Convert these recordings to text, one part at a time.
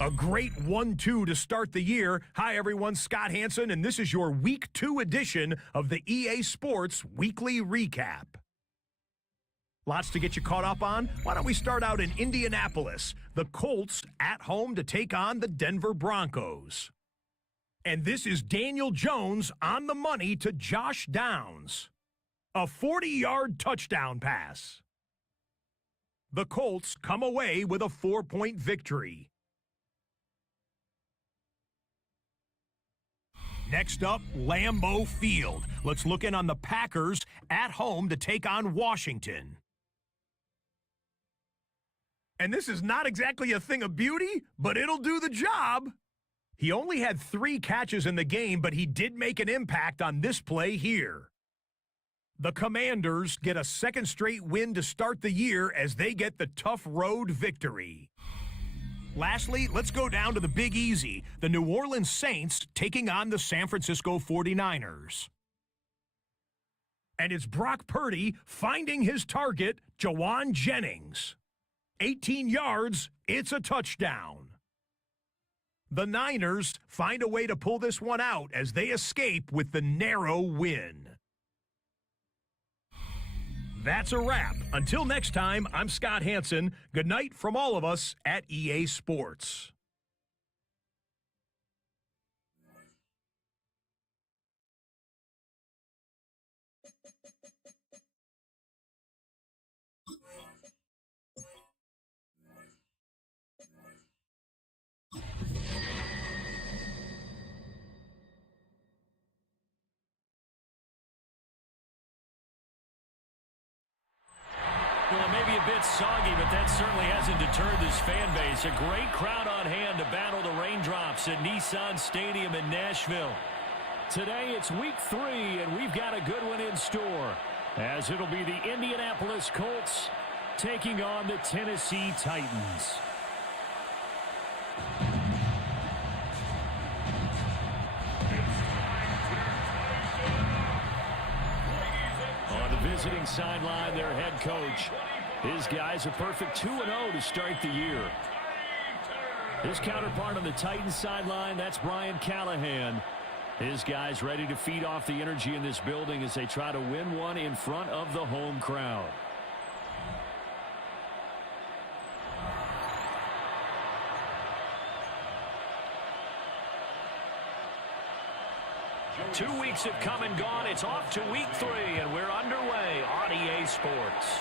A great 1-2 to start the year. Hi, everyone. Scott Hansen, and this is your Week 2 edition of the EA Sports Weekly Recap. Lots to get you caught up on. Why don't we start out in Indianapolis? The Colts at home to take on the Denver Broncos. And this is Daniel Jones on the money to Josh Downs. A 40-yard touchdown pass. The Colts come away with a 4-point victory. Next up, Lambeau Field. Let's look in on the Packers at home to take on Washington. And this is not exactly a thing of beauty, but it'll do the job. He only had 3 catches in the game, but he did make an impact on this play here. The Commanders get a second straight win to start the year as they get the tough road victory. Lastly, let's go down to the Big Easy, the New Orleans Saints taking on the San Francisco 49ers. And it's Brock Purdy finding his target, Jawan Jennings. 18 yards, it's a touchdown. The Niners find a way to pull this one out as they escape with the narrow win. That's a wrap. Until next time, I'm Scott Hansen. Good night from all of us at EA Sports. Well, it may be a bit soggy, but that certainly hasn't deterred this fan base. A great crowd on hand to battle the raindrops at Nissan Stadium in Nashville. Today, it's Week 3, and we've got a good one in store, as it'll be the Indianapolis Colts taking on the Tennessee Titans. On the visiting sideline, their head coach. His guys a perfect 2-0 to start the year. His counterpart on the Titans sideline, that's Brian Callahan. His guys ready to feed off the energy in this building as they try to win one in front of the home crowd. Two weeks have come and gone. It's off to Week 3, and we're underway on EA Sports.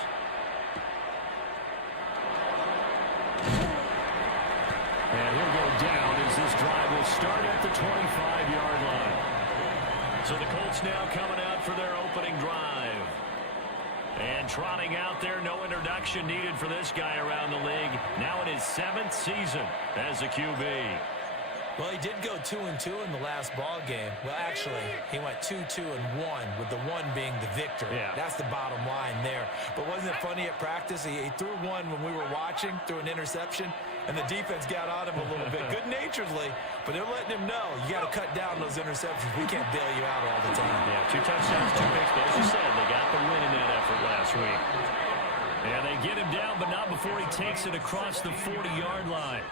And he'll go down as this drive will start at the 25-yard line. So the Colts now coming out for their opening drive. And trotting out there, no introduction needed for this guy around the league. Now in his 7th season as a QB. Well, he did go 2-2 in the last ball game. Well, actually, he went 2-2-1, with the 1 being the victor. Yeah. That's the bottom line there. But wasn't it funny at practice? He threw one when we were watching, threw an interception, and the defense got on him a little bit, good-naturedly. But they're letting him know, you got to cut down those interceptions. We can't bail you out all the time. Yeah, 2 touchdowns, 2 picks. But as you said, they got the win in that effort last week. And they get him down, but not before he takes it across the 40-yard line.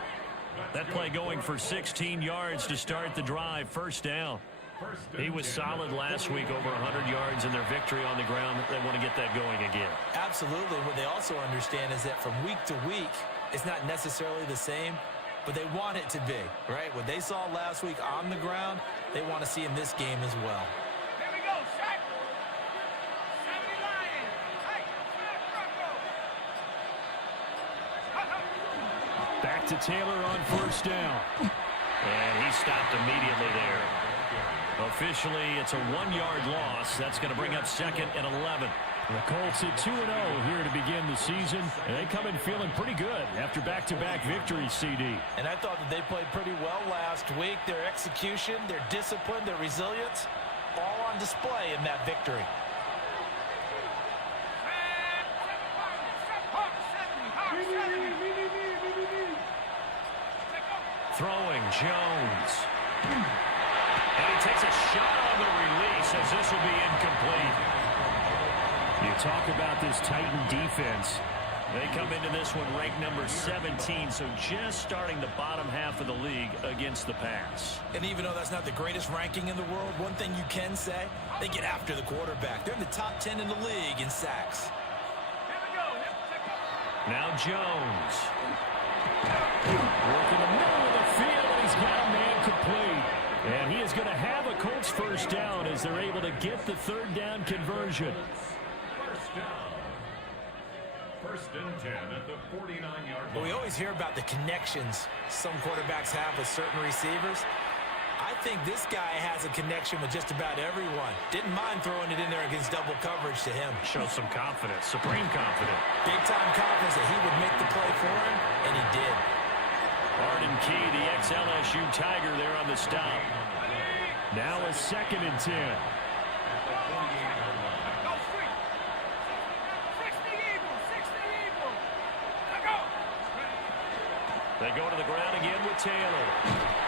That play going for 16 yards to start the drive. First down. He was solid last week, over 100 yards in their victory on the ground. They want to get that going again. Absolutely. What they also understand is that from week to week, it's not necessarily the same. but they want it to be, right? What they saw last week on the ground, they want to see in this game as well. Here we go, Shaq. 70 Lions. Hey, Back to Taylor on first down. And he stopped immediately there. Officially, it's a 1-yard loss. That's going to bring up second and 11. The Colts at 2-0 here to begin the season, and they come in feeling pretty good after back-to-back victories, CD. And I thought that they played pretty well last week. Their execution, their discipline, their resilience, all on display in that victory. Throwing, Jones. And he takes a shot on the release as this will be incomplete. You talk about this Titan defense. They come into this one ranked number 17, so just starting the bottom half of the league against the pass. And even though that's not the greatest ranking in the world, one thing you can say, they get after the quarterback. They're in the top 10 in the league in sacks. Now Jones. Working the middle of the field, and he's got a man complete. And he is going to have a Colts first down as they're able to get the third down conversion. First and 10 at the 49-yard line. Well, we always hear about the connections some quarterbacks have with certain receivers. I think this guy has a connection with just about everyone. Didn't mind throwing it in there against double coverage to him. Shows some confidence, supreme confidence. Big-time confidence that he would make the play for him, and he did. Arden Key, the ex-LSU Tiger there on the stop. Now a second and 10. They go to the ground again with Taylor.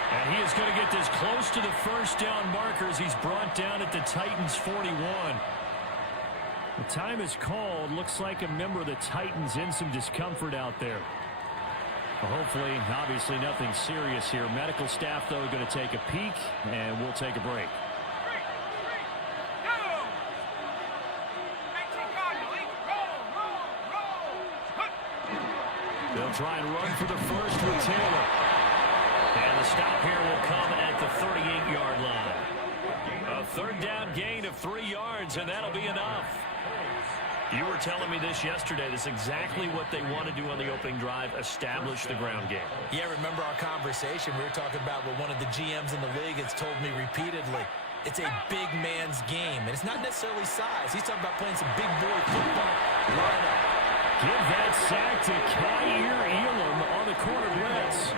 And he is going to get this close to the first down markers. He's brought down at the Titans 41. The time is called. Looks like a member of the Titans in some discomfort out there. Well, hopefully, obviously nothing serious here. Medical staff, though, going to take a peek, and we'll take a break. They'll try and run for the first with Taylor. And the stop here will come at the 38-yard line. A third down gain of 3 yards, and that'll be enough. You were telling me this yesterday. This is exactly what they want to do on the opening drive, establish the ground game. Yeah, remember our conversation? We were talking about what one of the GMs in the league has told me repeatedly. It's a big man's game, and it's not necessarily size. He's talking about playing some big boy football. Line up. Give that sack to Kyer Elam on the corner blitz.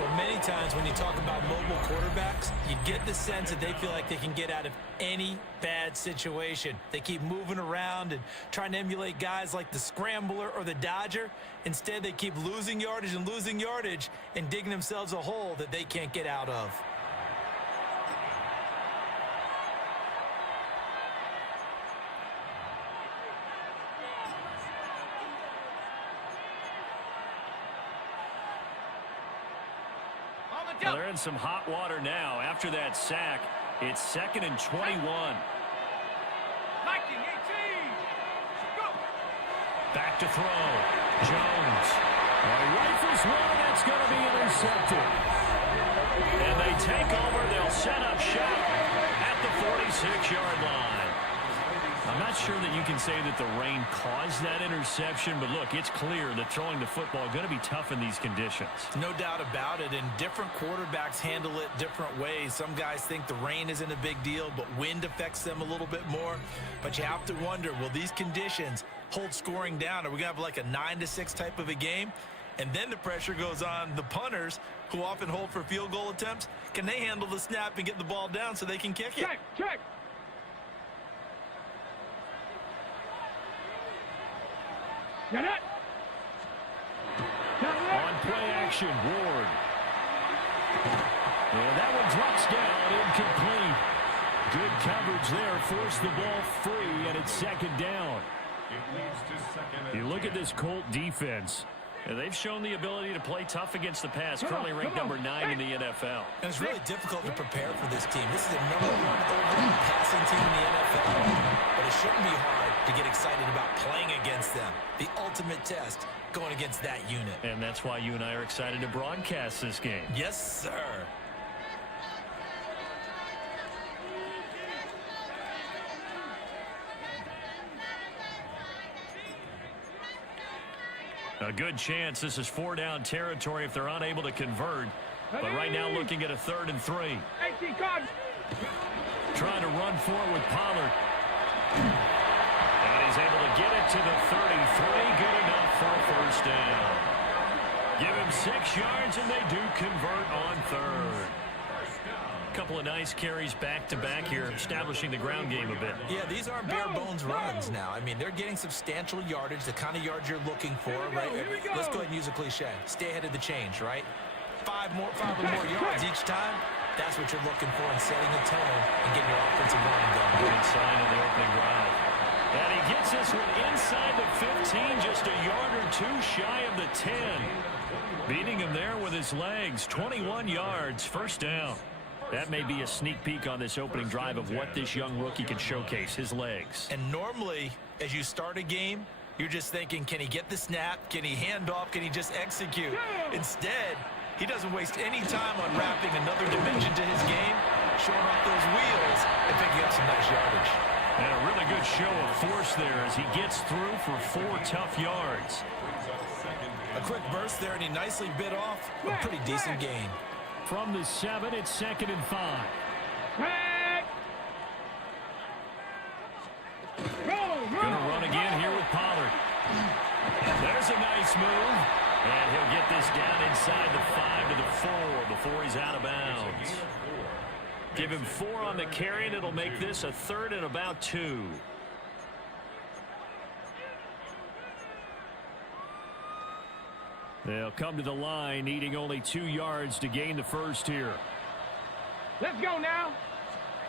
Well, many times when you talk about mobile quarterbacks, you get the sense that they feel like they can get out of any bad situation. They keep moving around and trying to emulate guys like the Scrambler or the Dodger. Instead, they keep losing yardage and digging themselves a hole that they can't get out of. Well, they're in some hot water now. After that sack, it's 2nd and 21. Back to throw. Jones. Rifles one, that's going to be intercepted. And they take over. They'll set up shop at the 46-yard line. I'm not sure that you can say that the rain caused that interception, but look, it's clear that throwing the football is going to be tough in these conditions. No doubt about it, and different quarterbacks handle it different ways. Some guys think the rain isn't a big deal, but wind affects them a little bit more. But you have to wonder, will these conditions hold scoring down? Are we going to have like a 9-6 type of a game? And then the pressure goes on the punters, who often hold for field goal attempts. Can they handle the snap and get the ball down so they can kick it? Check. Got it. On play action, Ward. And that one drops down, incomplete. Good coverage there, forced the ball free, and it's 2nd down. You look at this Colt defense. And they've shown the ability to play tough against the pass, currently ranked number 9 in the NFL. And it's really difficult to prepare for this team. This is the #1 overall passing team in the NFL. But it shouldn't be hard to get excited about playing against them. The ultimate test going against that unit. And that's why you and I are excited to broadcast this game. Yes, sir. A good chance this is 4-down territory if they're unable to convert. But right now looking at a 3rd and 3. Trying to run forward with Pollard. And he's able to get it to the 33. Good enough for a 1st down. Give him 6 yards, and they do convert on 3rd. Couple of nice carries back-to-back here, establishing the ground game a bit. Yeah, these aren't bare-bones runs now. I mean, they're getting substantial yardage, the kind of yards you're looking for, right? Let's go ahead and use a cliche. Stay ahead of the change, right? 5 or more yards each time. That's what you're looking for in setting a tone and getting your offensive line going. Good sign of the opening drive. And he gets this one inside the 15, just a yard or 2 shy of the 10. Beating him there with his legs, 21 yards, 1st down. That may be a sneak peek on this opening drive of what this young rookie can showcase, his legs. And normally, as you start a game, you're just thinking, can he get the snap? Can he hand off? Can he just execute? Instead, he doesn't waste any time on wrapping another dimension to his game, showing off those wheels and picking up some nice yardage. And a really good show of force there as he gets through for 4 tough yards. A quick burst there, and he nicely bit off a pretty decent gain. From the 7, it's 2nd and 5. Gonna run again here with Pollard. There's a nice move. And he'll get this down inside the 5 to the 4 before he's out of bounds. Give him 4 on the carry, and it'll make this a 3rd and about 2. They'll come to the line, needing only 2 yards to gain the 1st here. Let's go now.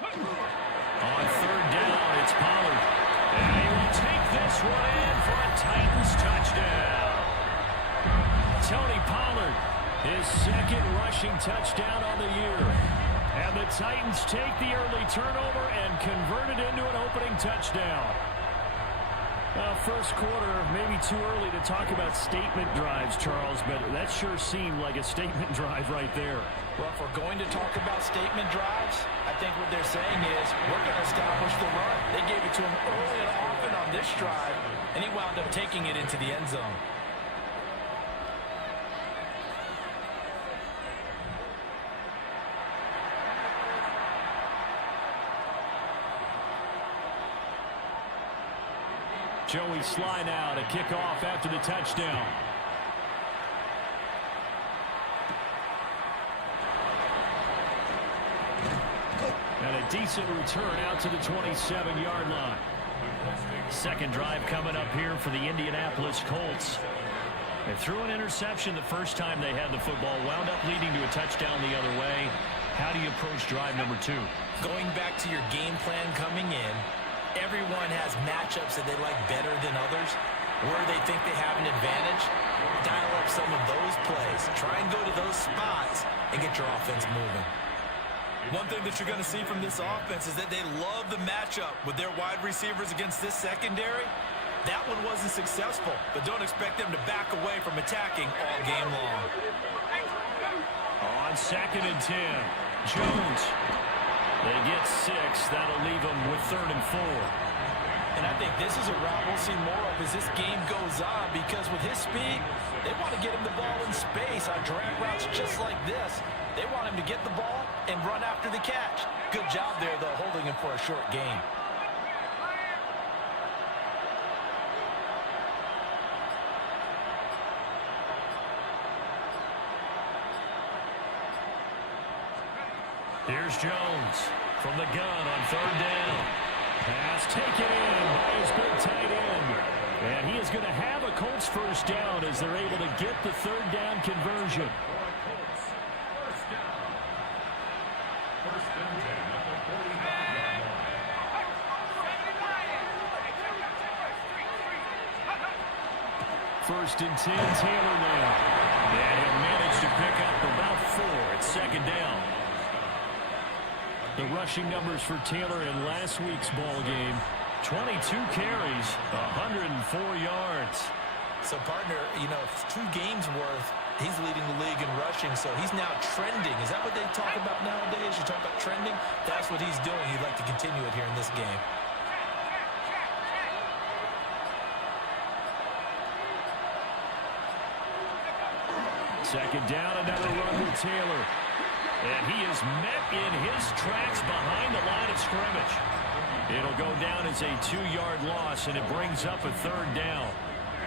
On 3rd down, it's Pollard. And he will take this one in for a Titans touchdown. Tony Pollard, his 2nd rushing touchdown on the year. And the Titans take the early turnover and convert it into an opening touchdown. First quarter, maybe too early to talk about statement drives, Charles, but that sure seemed like a statement drive right there. Well, if we're going to talk about statement drives, I think what they're saying is we're going to establish the run. They gave it to him early and often on this drive, and he wound up taking it into the end zone. Joey Sly now to kick off after the touchdown. And a decent return out to the 27-yard line. 2nd drive coming up here for the Indianapolis Colts. They threw an interception the first time they had the football, wound up leading to a touchdown the other way. How do you approach drive number 2? Going back to your game plan coming in, everyone has matchups that they like better than others, where they think they have an advantage. Dial up some of those plays. Try and go to those spots and get your offense moving. One thing that you're going to see from this offense is that they love the matchup with their wide receivers against this secondary. That one wasn't successful, but don't expect them to back away from attacking all game long. On 2nd and 10, Jones. They get 6. That'll leave them with 3rd and 4. And I think this is a route we'll see more of as this game goes on, because with his speed, they want to get him the ball in space on drag routes just like this. They want him to get the ball and run after the catch. Good job there, though, holding him for a short gain. Here's Jones from the gun on 3rd down. Pass taken in by his big tight end. And he is going to have a Colts 1st down as they're able to get the 3rd down conversion. First and 10, Taylor now. And he'll manage to pick up about 4 at 2nd down. The rushing numbers for Taylor in last week's ball game, 22 carries, 104 yards. So, partner, 2 games worth, he's leading the league in rushing, so he's now trending. Is that what they talk about nowadays? You talk about trending? That's what he's doing. He'd like to continue it here in this game. Second down, another run with Taylor. And he is met in his tracks behind the line of scrimmage. It'll go down as a 2-yard loss, and it brings up a third down.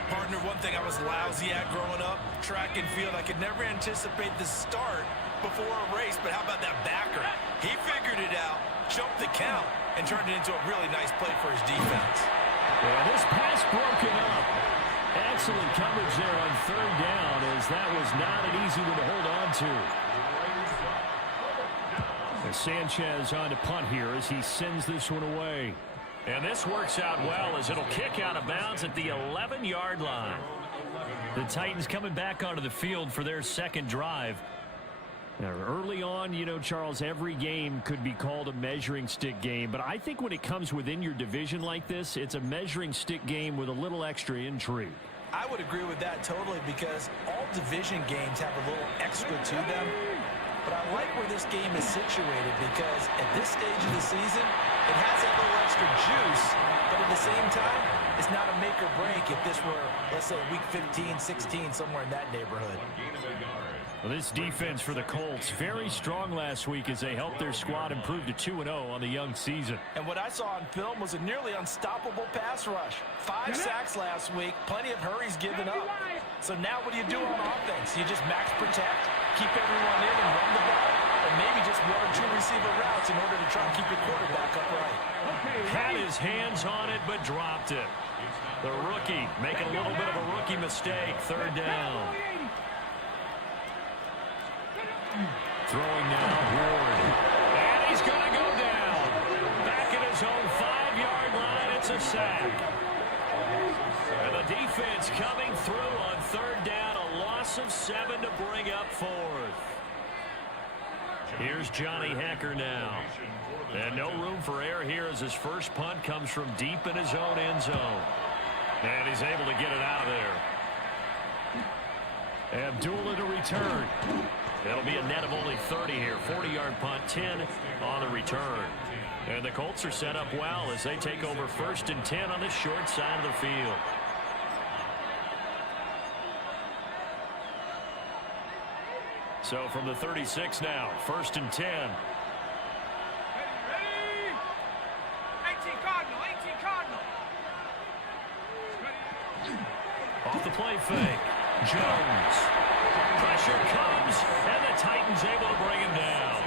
Partner, one thing I was lousy at growing up, track and field, I could never anticipate the start before a race, but how about that backer? He figured it out, jumped the count, and turned it into a really nice play for his defense. Well, this pass broken up. Excellent coverage there on third down, as that was not an easy one to hold on to. And Sanchez on to punt here as he sends this one away. And this works out well as it'll kick out of bounds at the 11-yard line. The Titans coming back onto the field for their second drive. Now, early on, Charles, every game could be called a measuring stick game. But I think when it comes within your division like this, it's a measuring stick game with a little extra intrigue. I would agree with that totally because all division games have a little extra to them. But I like where this game is situated because at this stage of the season, it has that little extra juice. But at the same time, it's not a make or break if this were, let's say, week 15, 16, somewhere in that neighborhood. Well, this defense for the Colts, very strong last week as they helped their squad improve to 2-0 on the young season. And what I saw on film was a nearly unstoppable pass rush. 5 sacks last week, plenty of hurries given up. So now what do you do on offense? You just max protect, keep everyone in and run the ball, or maybe just 1 or 2 receiver routes in order to try and keep your quarterback upright. Had his hands on it, but dropped it. The rookie making a little bit of a rookie mistake, third down. Throwing now, Ward. And he's going to go down. Back at his own 5-yard line, it's a sack. And the defense coming through on third down, a loss of 7 to bring up 4th. Here's Johnny Hecker now. And no room for error here as his first punt comes from deep in his own end zone. And he's able to get it out of there. Abdullah to return. That'll be a net of only 30 here. 40-yard punt, 10 on the return. And the Colts are set up well as they take over 1st and 10 on the short side of the field. So from the 36 now, 1st and 10. Ready? 18 Cardinal, 18 Cardinal. Off the play fake. Jones. Pressure comes, and the Titans able to bring him down.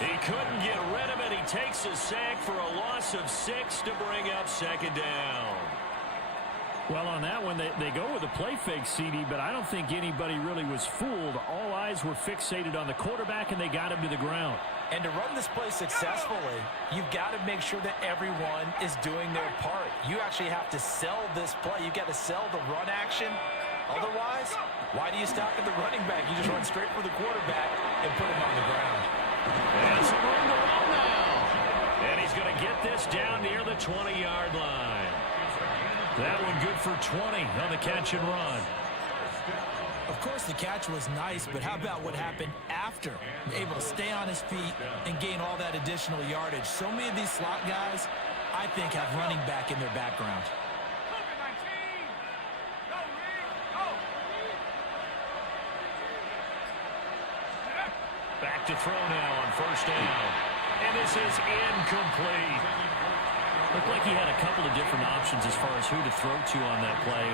He couldn't get rid of it. He takes a sack for a loss of 6 to bring up 2nd down. Well, on that one, they go with a play fake, CD, but I don't think anybody really was fooled. All eyes were fixated on the quarterback, and they got him to the ground. And to run this play successfully, you've got to make sure that everyone is doing their part. You actually have to sell this play. You've got to sell the run action. Otherwise, why do you stop at the running back? You just run straight for the quarterback and put him on the ground. And some room to run now. And he's going to get this down near the 20-yard line. That one good for 20 on the catch and run. Of course, the catch was nice, but how about what happened after? Able to stay on his feet and gain all that additional yardage. So many of these slot guys, I think, have running back in their background. Back to throw now on 1st down. And this is incomplete. Looked like he had a couple of different options as far as who to throw to on that play.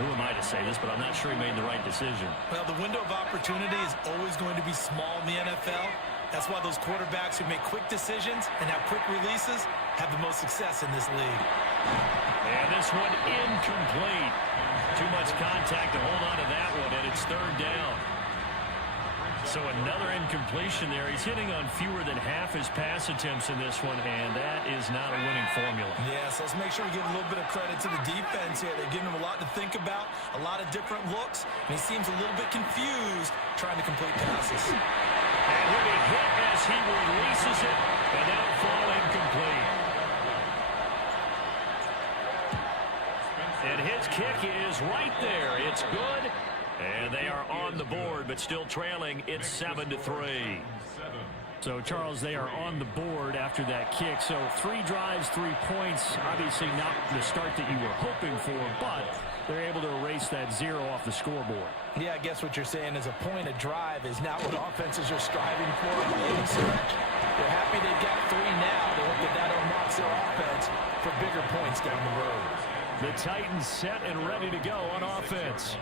Who am I to say this, but I'm not sure he made the right decision. Well, the window of opportunity is always going to be small in the NFL. That's why those quarterbacks who make quick decisions and have quick releases have the most success in this league. And this one incomplete. Too much contact to hold on to that one, and it's 3rd down. So another incompletion there. He's hitting on fewer than half his pass attempts in this one, and that is not a winning formula. Yes, let's make sure we give a little bit of credit to the defense here. They're giving him a lot to think about, a lot of different looks, and he seems a little bit confused trying to complete passes. And he'll be hit as he releases it, and that'll fall incomplete. is right there. It's good. And they are on the board, but still trailing. It's 7-3. So, Charles, they are on the board after that kick. So 3 drives, 3 points. Obviously not the start that you were hoping for, but they're able to erase that 0 off the scoreboard. Yeah, I guess what you're saying is a point of drive is not what offenses are striving for in any stretch. They're happy they've got 3 now. They hope that unlocks their offense for bigger points down the road. The Titans set and ready to go on offense.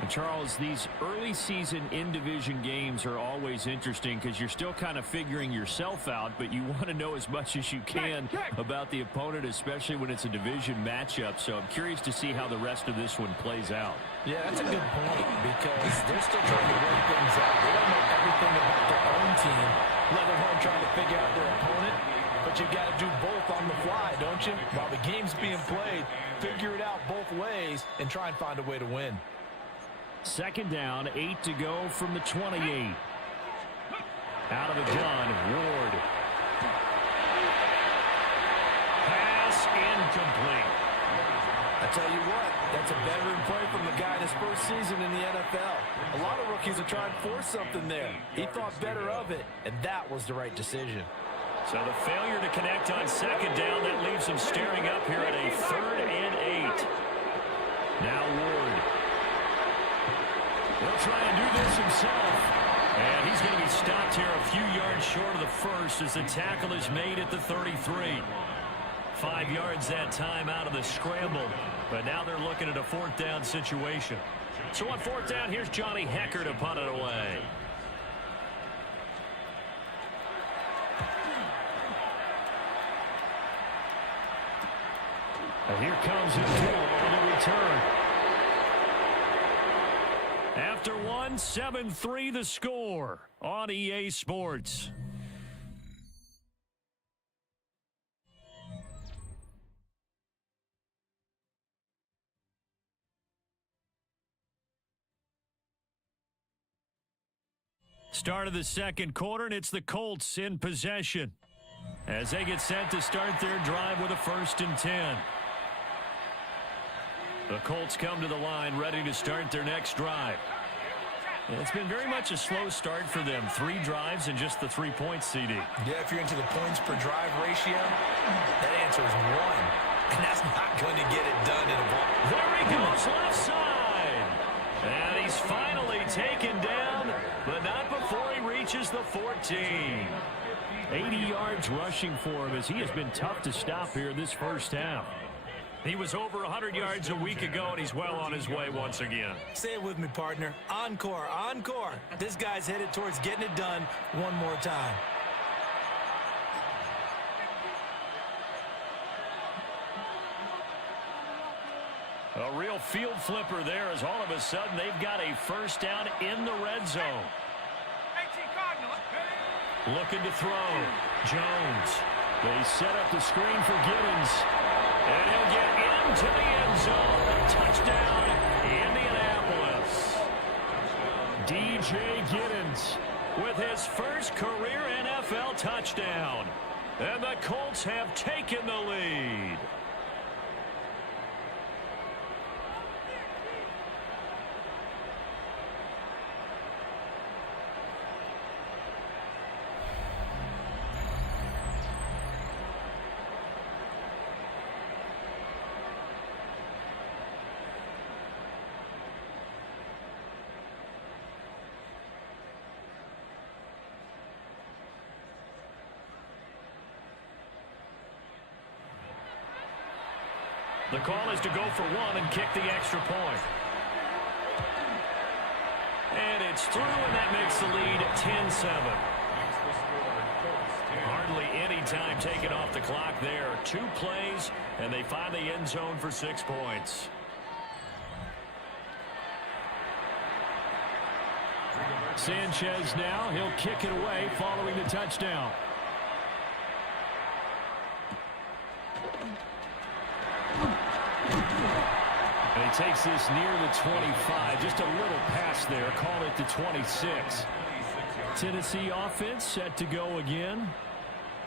And Charles, these early season in-division games are always interesting because you're still kind of figuring yourself out, but you want to know as much as you can about the opponent, especially when it's a division matchup. So I'm curious to see how the rest of this one plays out. Yeah, that's a good point because they're still trying to work things out. They don't know everything about their own team, let alone trying to figure out their opponent. But you got to do both on the fly, don't you? While the game's being played, figure it out both ways and try and find a way to win. 2nd down, 8 to go from the 28. Out of the gun, Ward. Pass incomplete. I tell you what, that's a veteran play from the guy in his first season in the NFL. A lot of rookies are trying to force something there. He thought better of it, and that was the right decision. So the failure to connect on 2nd down, that leaves them staring up here at a 3rd and 8. Now Ward. He'll try and do this himself. And he's going to be stopped here a few yards short of the first as the tackle is made at the 33. 5 yards that time out of the scramble. But now they're looking at a 4th down situation. So on 4th down, here's Johnny Hecker to punt it away. And here comes Abdul on the return. After 1, 7-3 the score on EA Sports. Start of the 2nd quarter, and it's the Colts in possession as they get set to start their drive with a 1st and 10. The Colts come to the line ready to start their next drive. And it's been very much a slow start for them. 3 drives and just the 3 points, CD. Yeah, if you're into the points per drive ratio, that answer is 1. And that's not going to get it done in a ball. There he goes, left side. And he's finally taken down, but not before he reaches the 14. 80 yards rushing for him as he has been tough to stop here this first half. He was over 100 yards a week ago, and he's well on his way once again. Say it with me, partner. Encore, encore. This guy's headed towards getting it done one more time. A real field flipper there as all of a sudden they've got a 1st down in the red zone. Looking to throw. Jones. They set up the screen for Giddens. And he'll get into the end zone. Touchdown, Indianapolis. DJ Giddens with his first career NFL touchdown. And the Colts have taken the lead. The call is to go for 1 and kick the extra point. And it's through, and that makes the lead 10-7. Hardly any time taken off the clock there. 2 plays, and they find the end zone for 6 points. Sanchez now. He'll kick it away following the touchdown. And he takes this near the 25. Just a little pass there. Call it the 26. Tennessee offense set to go again.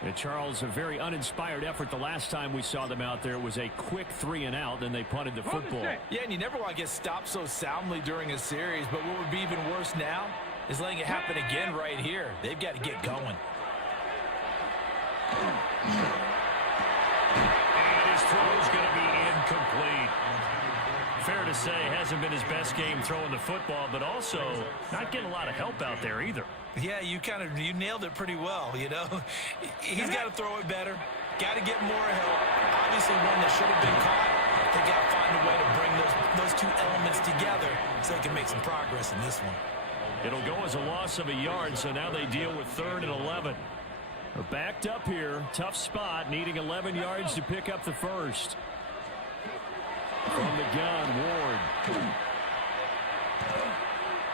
And Charles, a very uninspired effort the last time we saw them out there. It was a quick 3-and-out, then they punted the football. Yeah, and you never want to get stopped so soundly during a series, but what would be even worse now is letting it happen again right here. They've got to get going. And his throw is going to be incomplete. Fair to say, hasn't been his best game throwing the football, but also not getting a lot of help out there either. Yeah, you nailed it pretty well, you know. He's got to throw it better. Got to get more help. Obviously one that should have been caught. They got to find a way to bring those two elements together so they can make some progress in this one. It'll go as a loss of a yard, so now they deal with 3rd and 11. They're backed up here. Tough spot, needing 11 yards to pick up the first. From the gun, Ward.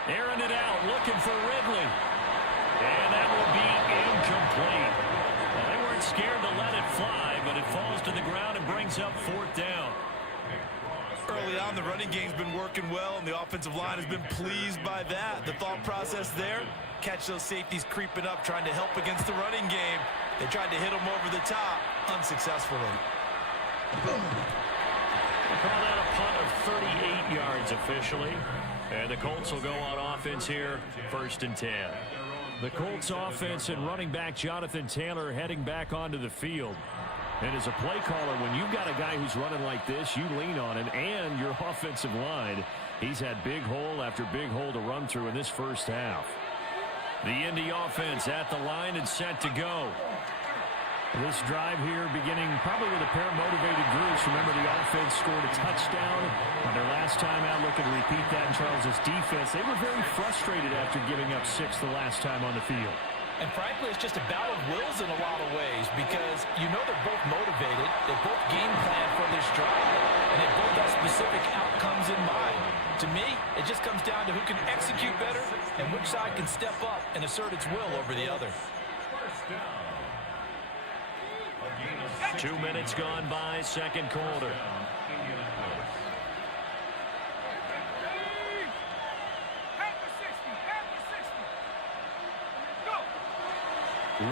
Airing it out, looking for Ridley. And that will be incomplete. Well, they weren't scared to let it fly, but it falls to the ground and brings up 4th down. Early on, the running game's been working well, and the offensive line has been pleased by that. The thought process there, catch those safeties creeping up, trying to help against the running game. They tried to hit them over the top, unsuccessfully. They call that a punt of 38 yards officially. And the Colts will go on offense here, 1st and 10. The Colts offense and running back Jonathan Taylor heading back onto the field. And as a play caller, when you've got a guy who's running like this, you lean on him and your offensive line. He's had big hole after big hole to run through in this first half. The Indy offense at the line and set to go. This drive here beginning probably with a pair of motivated groups. Remember, the offense scored a touchdown on their last time out. Looking to repeat that in Charles's defense. They were very frustrated after giving up 6 the last time on the field. And frankly, it's just a battle of wills in a lot of ways because you know they're both motivated. They both game plan for this drive, and they both have specific outcomes in mind. To me, it just comes down to who can execute better and which side can step up and assert its will over the other. 2 minutes gone by, 2nd quarter.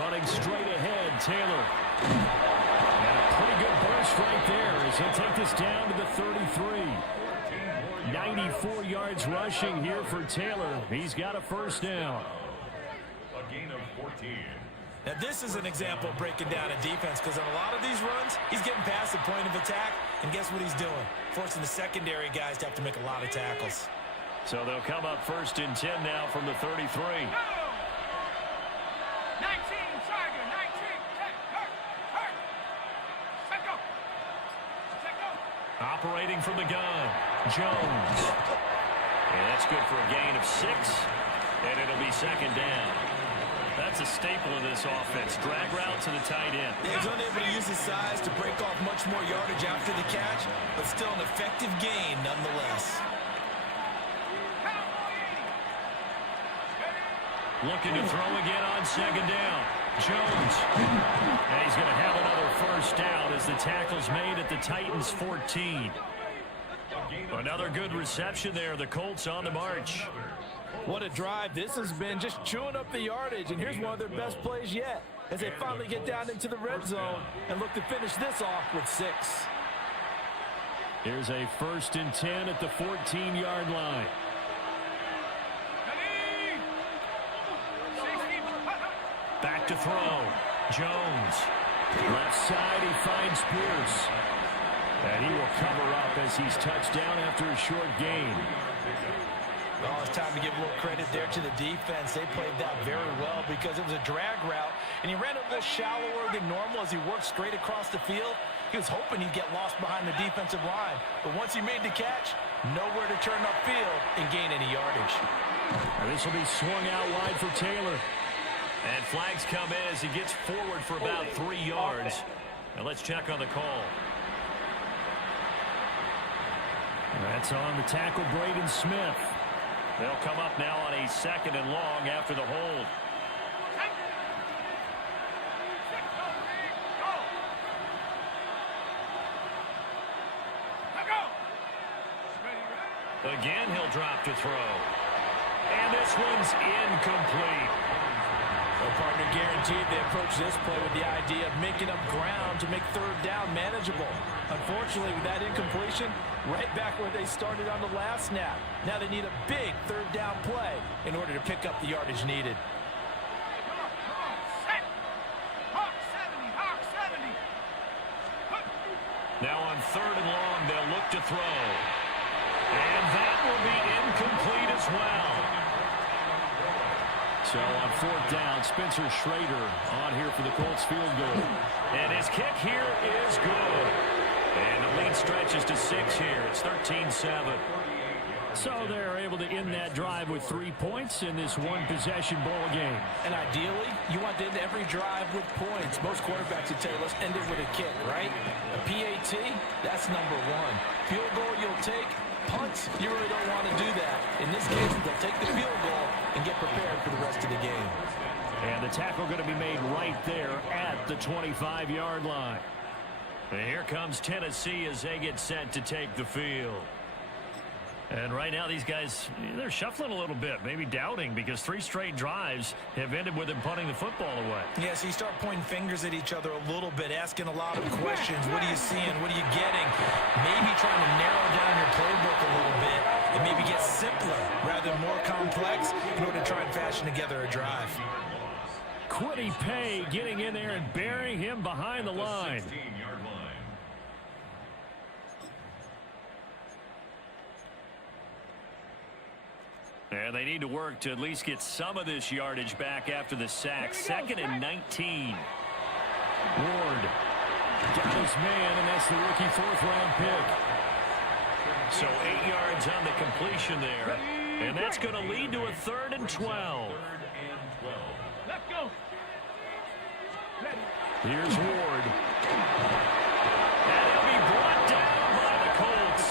Running straight ahead, Taylor. And a pretty good burst right there as he'll take this down to the 33. 94 yards rushing here for Taylor. He's got a 1st down. A gain of 14. Now, this is an example of breaking down a defense because on a lot of these runs, he's getting past the point of attack, and guess what he's doing? Forcing the secondary guys to have to make a lot of tackles. So they'll come up 1st and 10 now from the 33. 19, Tiger, 19, hurt. Set go. Operating from the gun, Jones. And that's good for a gain of 6, and it'll be 2nd down. That's a staple of this offense. Drag route to the tight end. Yeah, he's unable to use his size to break off much more yardage after the catch, but still an effective gain nonetheless. Looking to throw again on 2nd down. Jones. And he's going to have another 1st down as the tackle's made at the Titans' 14. Another good reception there. The Colts on the march. What a drive. This has been just chewing up the yardage, and here's one of their best plays yet as they finally get down into the red zone and look to finish this off with 6. Here's a 1st and 10 at the 14-yard line. Back to throw. Jones. Left side, he finds Pierce. And he will cover up as he's touched down after a short gain. Well, it's time to give a little credit there to the defense. They played that very well because it was a drag route, and he ran a little shallower than normal as he worked straight across the field. He was hoping he'd get lost behind the defensive line, but once he made the catch, nowhere to turn upfield and gain any yardage. And this will be swung out wide for Taylor. And flags come in as he gets forward for about 3 yards. Now let's check on the call. That's on the tackle, Braden Smith. They'll come up now on a 2nd and long after the hold. Again, he'll drop to throw. And this one's incomplete. They'll partner guaranteed they approach this play with the idea of making up ground to make third down manageable. Unfortunately, with that incompletion, right back where they started on the last snap. Now they need a big third down play in order to pick up the yardage needed. Set. Hawk 70, Hawk 70. Now on third and long, they'll look to throw. And that will be incomplete as well. So on fourth down, Spencer Schrader on here for the Colts field goal. And his kick here is good. And the lead stretches to 6 here. It's 13-7. So they're able to end that drive with 3 points in this one-possession ball game. And ideally, you want to end every drive with points. Most quarterbacks would tell you, let's end it with a kick, right? A PAT, that's number one. Field goal you'll take. Punts, you really don't want to do that. In this case, they'll take the field goal and get prepared for the rest of the game. And the tackle going to be made right there at the 25-yard line. And here comes Tennessee as they get set to take the field. And right now, these guys, they're shuffling a little bit, maybe doubting, because 3 straight drives have ended with them punting the football away. Yeah, so you start pointing fingers at each other a little bit, asking a lot of questions. What are you seeing? What are you getting? Maybe trying to narrow down your playbook a little bit and maybe get simpler rather than more complex in order to try and fashion together a drive. Quiddy Pay getting in there and burying him behind the line. And they need to work to at least get some of this yardage back after the sack. 2nd and 19. Ward got his man, and that's the rookie 4th-round pick. So 8 yards on the completion there. And that's going to lead to a 3rd and 12. Let's go. Here's Ward. And he'll be brought down by the Colts.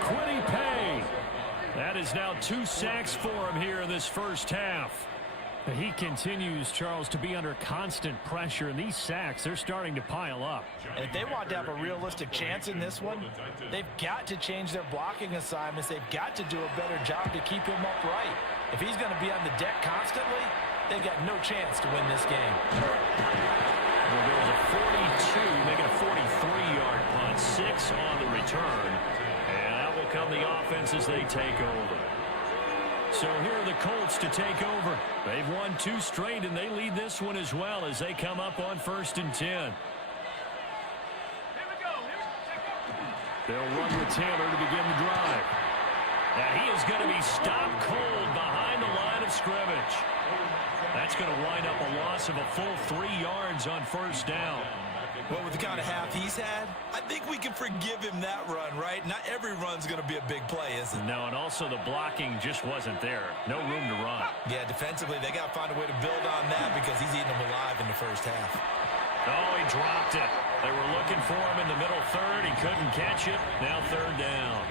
Quiddy Pay. That is now 2 sacks for him here in this first half. He continues, Charles, to be under constant pressure, and these sacks, they're starting to pile up. And if they want to have a realistic chance in this one, they've got to change their blocking assignments. They've got to do a better job to keep him upright. If he's going to be on the deck constantly, they've got no chance to win this game. Well, there's a 42, making a 43-yard punt, 6 on the return. And out will come the offense as they take over. So here are the Colts to take over. They've won 2 straight, and they lead this one as well as they come up on 1st and 10. Here we go. They'll run with Taylor to begin the drive. And he is going to be stopped cold behind the line of scrimmage. That's going to wind up a loss of a full 3 yards on 1st down. Well, with the kind of half he's had, I think we can forgive him that run, right? Not every run's going to be a big play, is it? No, and also the blocking just wasn't there. No room to run. Yeah, defensively, they got to find a way to build on that because he's eating them alive in the first half. Oh, he dropped it. They were looking for him in the middle third. He couldn't catch it. Now 3rd down.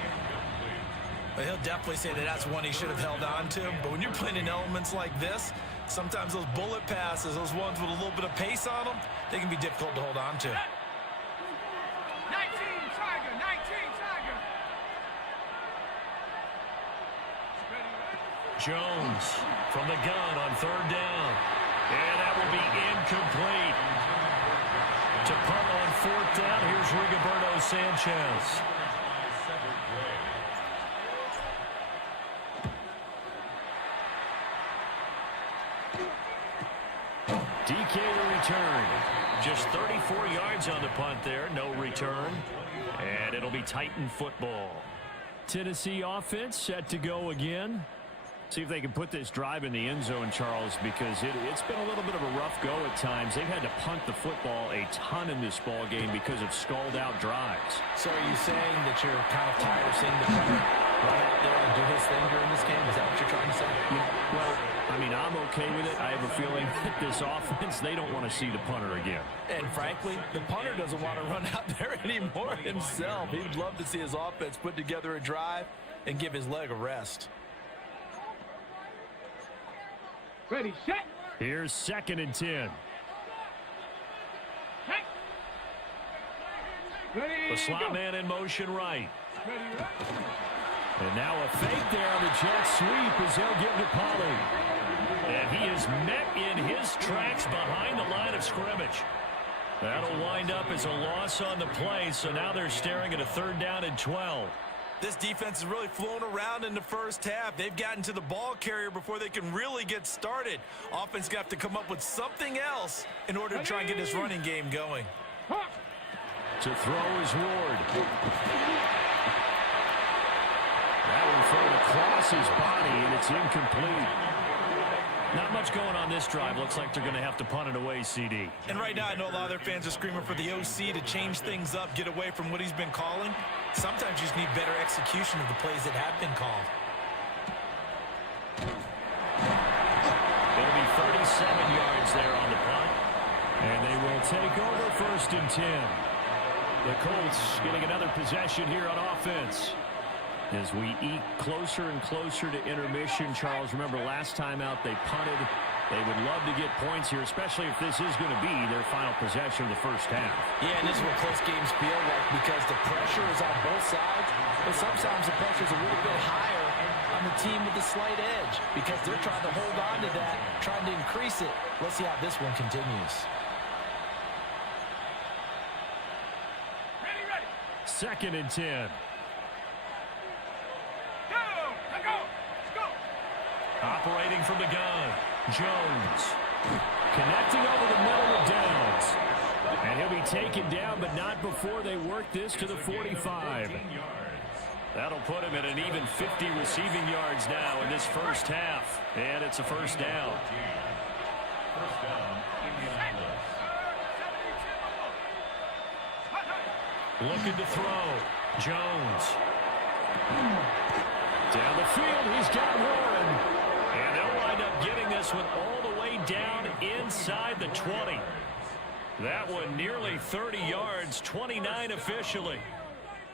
But he'll definitely say that that's one he should have held on to. But when you're playing in elements like this, sometimes those bullet passes, those ones with a little bit of pace on them, they can be difficult to hold on to. 19 Tiger, 19 Tiger. Jones from the gun on 3rd down. And that will be incomplete. To punt on 4th down, here's Rigoberto Sanchez. DK to return. Just 34 yards on the punt there. No return. And it'll be Titan football. Tennessee offense set to go again. See if they can put this drive in the end zone, Charles, because it's been a little bit of a rough go at times. They've had to punt the football a ton in this ball game because of stalled-out drives. So are you saying that you're kind of tired of seeing the punter run out there and do his thing during this game? Is that what you're trying to say? Yeah, well, I mean, I'm okay with it. I have a feeling that this offense, they don't want to see the punter again. And frankly, the punter doesn't want to run out there anymore himself. He'd love to see his offense put together a drive and give his leg a rest. Ready, set. Here's 2nd and 10. Set. Ready, The slot go. man in motion right. Ready, right. And now a fake there on the jet sweep as they'll give to Pollard. And he is met in his tracks behind the line of scrimmage. That'll wind up as a loss on the play, so now they're staring at a 3rd down and 12. This defense has really flown around in the first half. They've gotten to the ball carrier before they can really get started. Offense got to come up with something else in order to try and get this running game going. To throw is Ward. That one thrown across his body, and it's incomplete. Not much going on this drive. Looks like they're going to have to punt it away, CD. And right now, I know a lot of their fans are screaming for the OC to change things up, get away from what he's been calling. Sometimes you just need better execution of the plays that have been called. It'll be 37 yards there on the punt. And they will take over 1st and 10. The Colts getting another possession here on offense. As we eke closer and closer to intermission, Charles, remember last time out they punted. They would love to get points here, especially if this is going to be their final possession of the first half. Yeah, and this is what close games feel like because the pressure is on both sides, but sometimes the pressure is a little bit higher on the team with the slight edge because they're trying to hold on to that, trying to increase it. Let's see how this one continues. Ready. 2nd and 10. Operating from the gun, Jones. Connecting over the middle with Downs. And he'll be taken down, but not before they work this to the 45. That'll put him at an even 50 receiving yards now in this first half. And it's a 1st down. Looking to throw. Jones. Down the field, he's got Warren. And they'll wind up getting this one all the way down inside the 20. That one nearly 30 yards, 29 officially.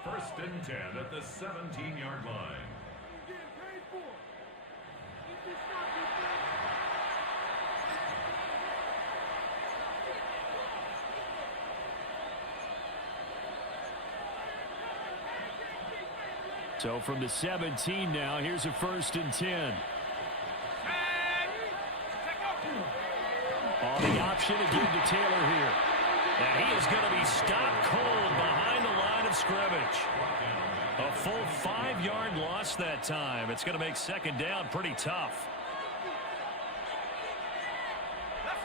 1st and 10 at the 17-yard line. So from the 17 now, here's a 1st and 10. On the option again to Taylor here. And he is going to be stopped cold behind the line of scrimmage. A full 5-yard loss that time. It's going to make 2nd down pretty tough. Let's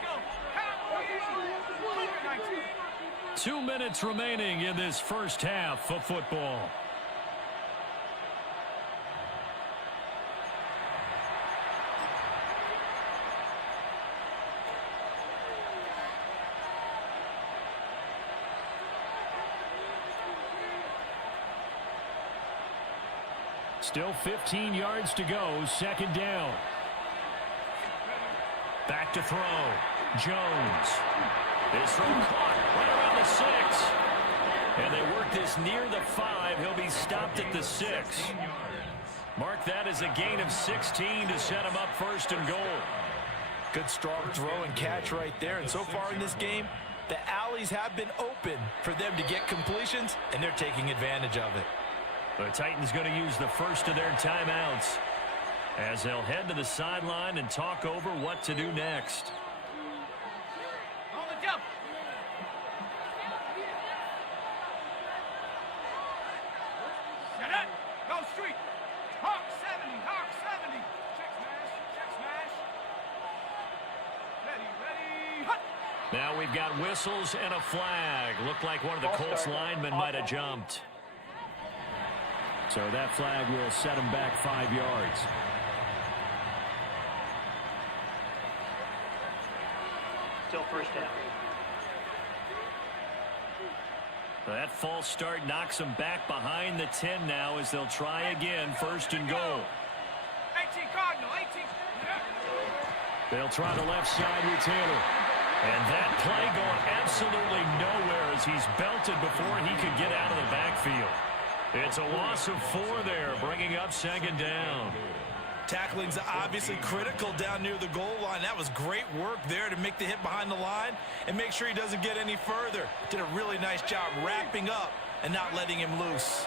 go. 2 minutes remaining in this first half of football. Still 15 yards to go, 2nd down. Back to throw. Jones. This throw caught right around the 6. And they work this near the 5. He'll be stopped at the 6. Mark that as a gain of 16 to set him up 1st and goal. Good strong throw and catch right there. And so far in this game, the alleys have been open for them to get completions, and they're taking advantage of it. The Titans going to use the first of their timeouts as they'll head to the sideline and talk over what to do next. On the jump. Set up. Go street. Hawk 70. Hawk 70. Check smash. Check smash. Ready. Hut. Now we've got whistles and a flag. Looked like one of the Colts linemen might have jumped. So that flag will set him back 5 yards. Still 1st down. That false start knocks them back behind the 10 now as they'll try again, 1st and goal. 18 Cardinal. 18. They'll try the left side with Taylor. And that play going absolutely nowhere as he's belted before he could get out of the backfield. It's a loss of 4 there, bringing up 2nd down. Tackling's obviously critical down near the goal line. That was great work there to make the hit behind the line and make sure he doesn't get any further. Did a really nice job wrapping up and not letting him loose.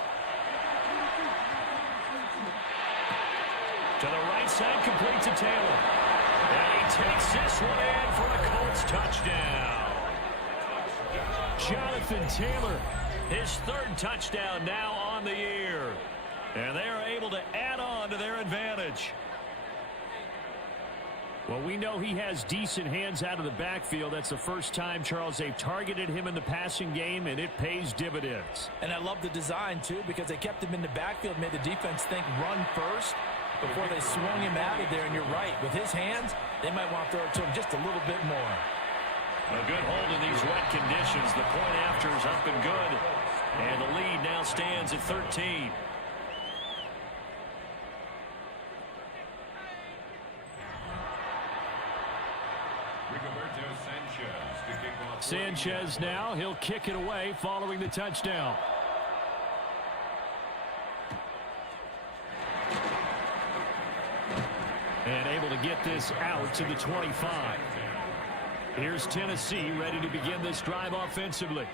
To the right side, complete to Taylor. And he takes this one in for a Colts touchdown. Jonathan Taylor, his third touchdown now on the year. And they are able to add on to their advantage. Well, we know he has decent hands out of the backfield. That's the first time, Charles, they've targeted him in the passing game, and it pays dividends. And I love the design, too, because they kept him in the backfield, made the defense think run first before they swung him out of there. And you're right, with his hands, they might want to throw it to him just a little bit more. A good hold in these wet conditions. The point after is up and good. And the lead now stands at 13. Sanchez now, he'll kick it away following the touchdown. And able to get this out to the 25. Here's Tennessee ready to begin this drive offensively.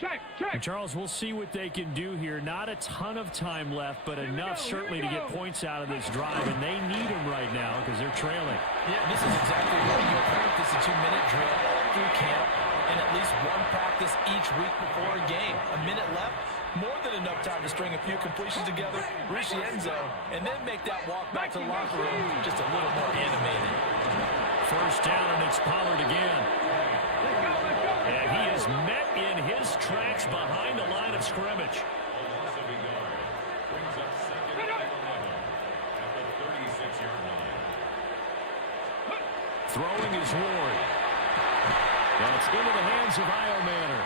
Check, check. And Charles, we'll see what they can do here. Not a ton of time left, but enough certainly to get points out of this drive. And they need them right now because they're trailing. Yeah, this is exactly what you practice a 2-minute drill through camp and at least one practice each week before a game. A minute left, more than enough time to string a few completions together, reach the end zone, and then make that walk back to the locker room just a little more animated. First down, and it's Pollard again. And he is met in his tracks behind the line of scrimmage. Throwing is Ward. That's into the hands of Iomanner.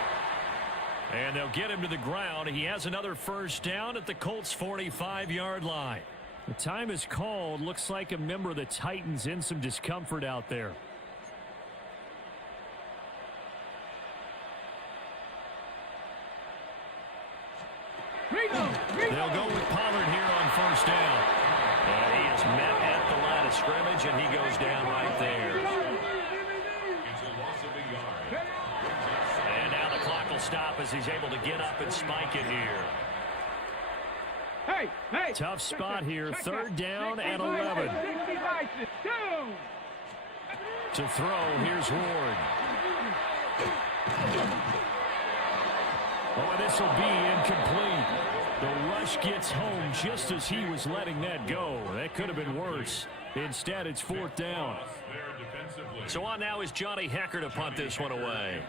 And they'll get him to the ground. He has another first down at the Colts' 45-yard line. The time is called. Looks like a member of the Titans in some discomfort out there. They'll go with Pollard here on first down. And he is met at the line of scrimmage, and he goes down right there. And now the clock will stop as he's able to get up and spike it here. Hey. Tough spot here. Third down and 11. To throw, here's Ward. Oh, this will be incomplete. The rush gets home just as he was letting that go. That could have been worse. Instead, it's fourth down. So on now is Johnny Hecker to punt this one away.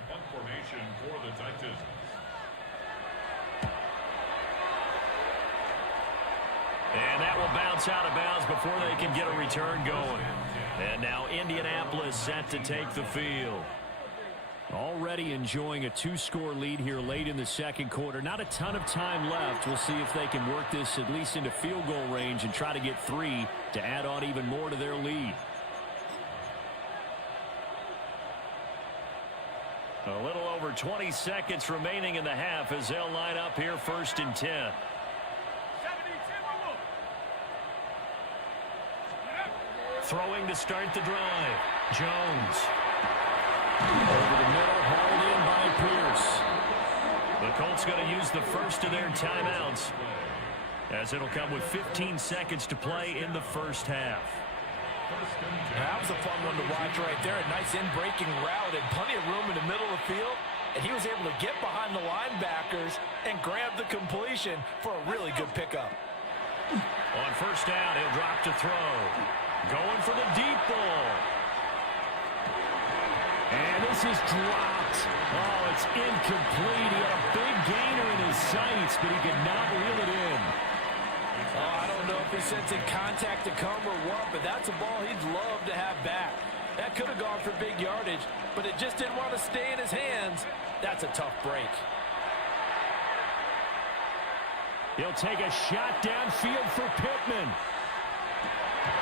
And that will bounce out of bounds before they can get a return going. And now Indianapolis set to take the field. Already enjoying a 2-score lead here late in the second quarter. Not a ton of time left. We'll see if they can work this at least into field goal range and try to get 3 to add on even more to their lead. A little over 20 seconds remaining in the half as they'll line up here first and 10. Throwing to start the drive. Jones. Over the middle, hauled in by Pierce. The Colts going to use the first of their timeouts as it'll come with 15 seconds to play in the first half. That was a fun one to watch right there. A nice in-breaking route and plenty of room in the middle of the field. And he was able to get behind the linebackers and grab the completion for a really good pickup. On first down, he'll drop to throw. Going for the deep ball. And this is dropped. Oh, it's incomplete. He had a big gainer in his sights, but he could not reel it in. Oh, I don't know if he's sensing contact to come or what, but that's a ball he'd love to have back. That could have gone for big yardage, but it just didn't want to stay in his hands. That's a tough break. He'll take a shot downfield for Pittman.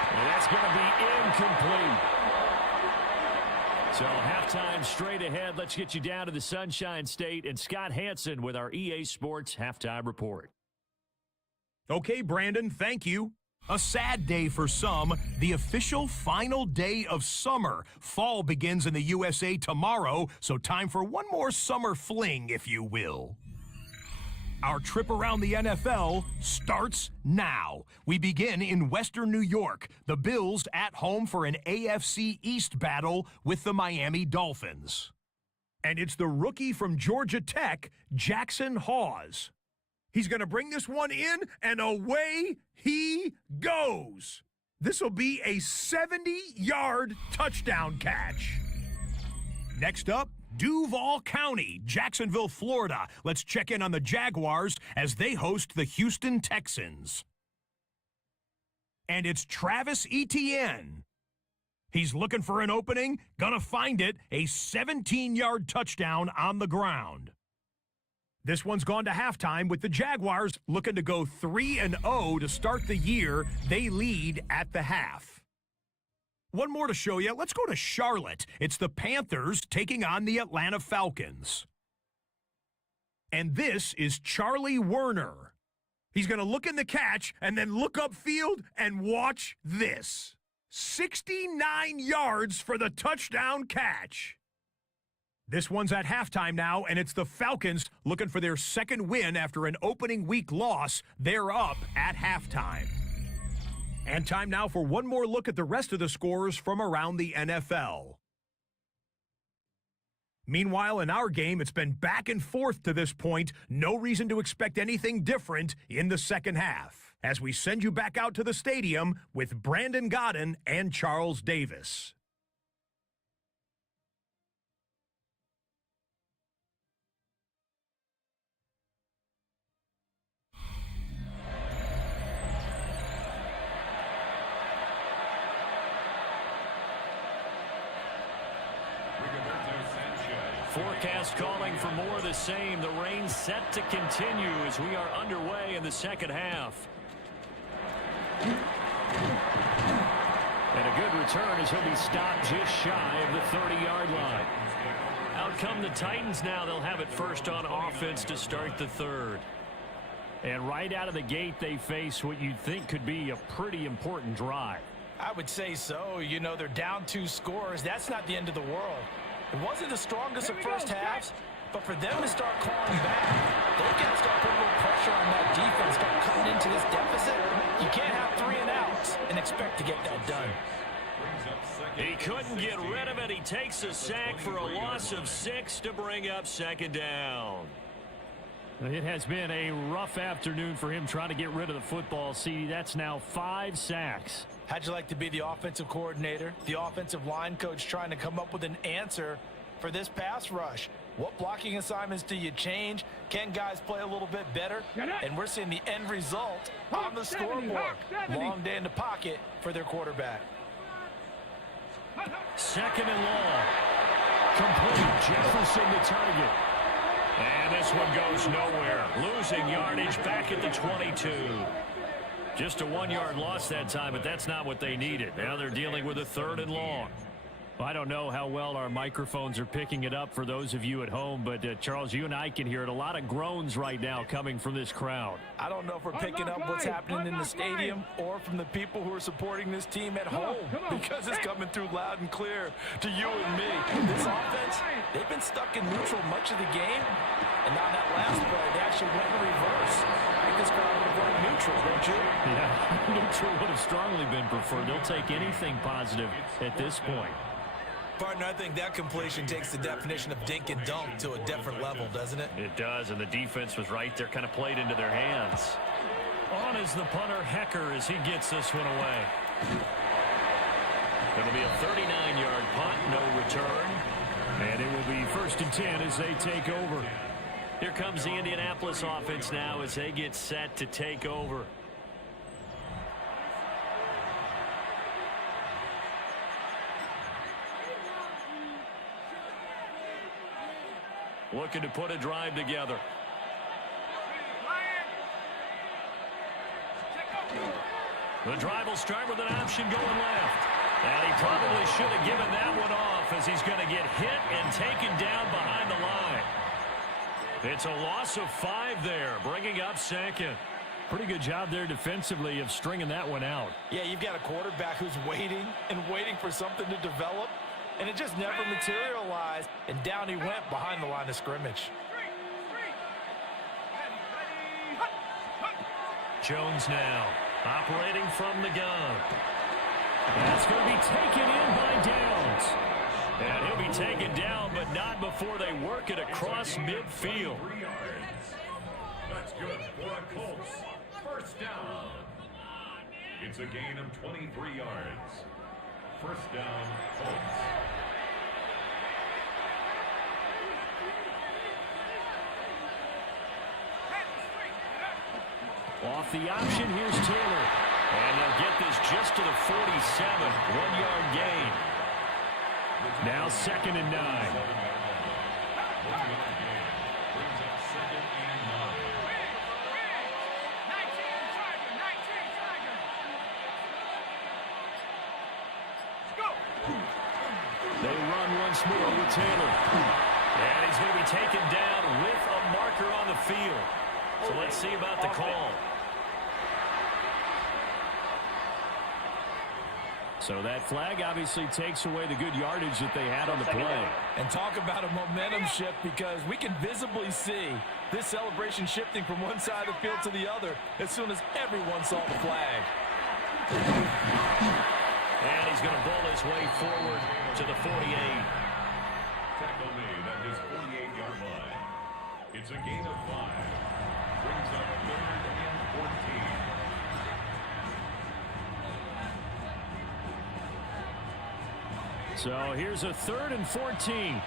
And that's going to be incomplete. So halftime straight ahead. Let's get you down to the Sunshine State and Scott Hansen with our EA Sports Halftime Report. Okay, Brandon, thank you. A sad day for some, the official final day of summer. Fall begins in the USA tomorrow, so time for one more summer fling, if you will. Our trip around the NFL starts now. We begin in Western New York. The Bills at home for an AFC East battle with the Miami Dolphins. And it's the rookie from Georgia Tech, Jackson Hawes. He's going to bring this one in, and away he goes. This will be a 70-yard touchdown catch. Next up, Duval County, Jacksonville, Florida. Let's check in on the Jaguars as they host the Houston Texans. And it's Travis Etienne. He's looking for an opening, gonna find it, a 17-yard touchdown on the ground. This one's gone to halftime with the Jaguars looking to go 3-0 to start the year. They lead at the half. One more to show you. Let's go to Charlotte. It's the Panthers taking on the Atlanta Falcons. And this is Charlie Werner. He's going to look in the catch and then look upfield and watch this. 69 yards for the touchdown catch. This one's at halftime now, and it's the Falcons looking for their second win after an opening week loss. They're up at halftime. And time now for one more look at the rest of the scores from around the NFL. Meanwhile, in our game, it's been back and forth to this point. No reason to expect anything different in the second half, as we send you back out to the stadium with Brandon Godden and Charles Davis. Forecast calling for more of the same. The rain set to continue as we are underway in the second half. And a good return as he'll be stopped just shy of the 30-yard line. Out come the Titans now. They'll have it first on offense to start the third. And right out of the gate, they face what you'd think could be a pretty important drive. I would say so. You know, they're down 2 scores. That's not the end of the world. It wasn't the strongest of first halves, but for them to start clawing back, they've got to start putting a little pressure on that defense, start cutting into this deficit. You can't have 3 and outs and expect to get that done. He couldn't get rid of it. He takes a sack for a loss of 6 to bring up second down. It has been a rough afternoon for him trying to get rid of the football. See, that's now 5 sacks. How'd you like to be the offensive coordinator, the offensive line coach trying to come up with an answer for this pass rush? What blocking assignments do you change? Can guys play a little bit better? And we're seeing the end result on the scoreboard. Long day in the pocket for their quarterback. Second and long. Complete. Jefferson the target. And this one goes nowhere. Losing yardage back at the 22. Just a 1-yard loss that time, but that's not what they needed. Now they're dealing with a 3rd and long. I don't know how well our microphones are picking it up for those of you at home, but Charles, you and I can hear it. A lot of groans right now coming from this crowd. I don't know if we're picking up what's happening in the stadium or from the people who are supporting this team at home, because it's coming through loud and clear to you and me. This offense, they've been stuck in neutral much of the game, and on that last play, they actually went in reverse. I think this crowd would have wanted neutral, don't you? Yeah, neutral would have strongly been preferred. They'll take anything positive at this point. Partner, I think that completion takes the definition of dink and dunk to a different level, doesn't it? It does, and the defense was right there, kind of played into their hands. On is the punter, Hecker, as he gets this one away. It'll be a 39-yard punt, no return. And it will be 1st and 10 as they take over. Here comes the Indianapolis offense now as they get set to take over. Looking to put a drive together. The drive will start with an option going left. And he probably should have given that one off as he's going to get hit and taken down behind the line. It's a loss of 5 there, bringing up second. Pretty good job there defensively of stringing that one out. Yeah, you've got a quarterback who's waiting and waiting for something to develop, and it just never materialized, and down he went behind the line of scrimmage. Jones now, operating from the gun. That's going to be taken in by Downs. And he'll be taken down, but not before they work it across midfield. That's good for a Colts first down. It's a gain of 23 yards. First down, Colts. Off the option, here's Taylor. And they'll get this just to the 47, 1-yard gain. Now 2nd and 9. They run once more with Taylor. And he's going to be taken down with a marker on the field. So let's see about the call. So that flag obviously takes away the good yardage that they had on the play. And talk about a momentum shift, because we can visibly see this celebration shifting from one side of the field to the other as soon as everyone saw the flag. And he's going to bowl his way forward to the 48. Tackle made at his 48-yard line. It's a gain of 5. Brings up 3rd and 14. So here's a 3rd and 14.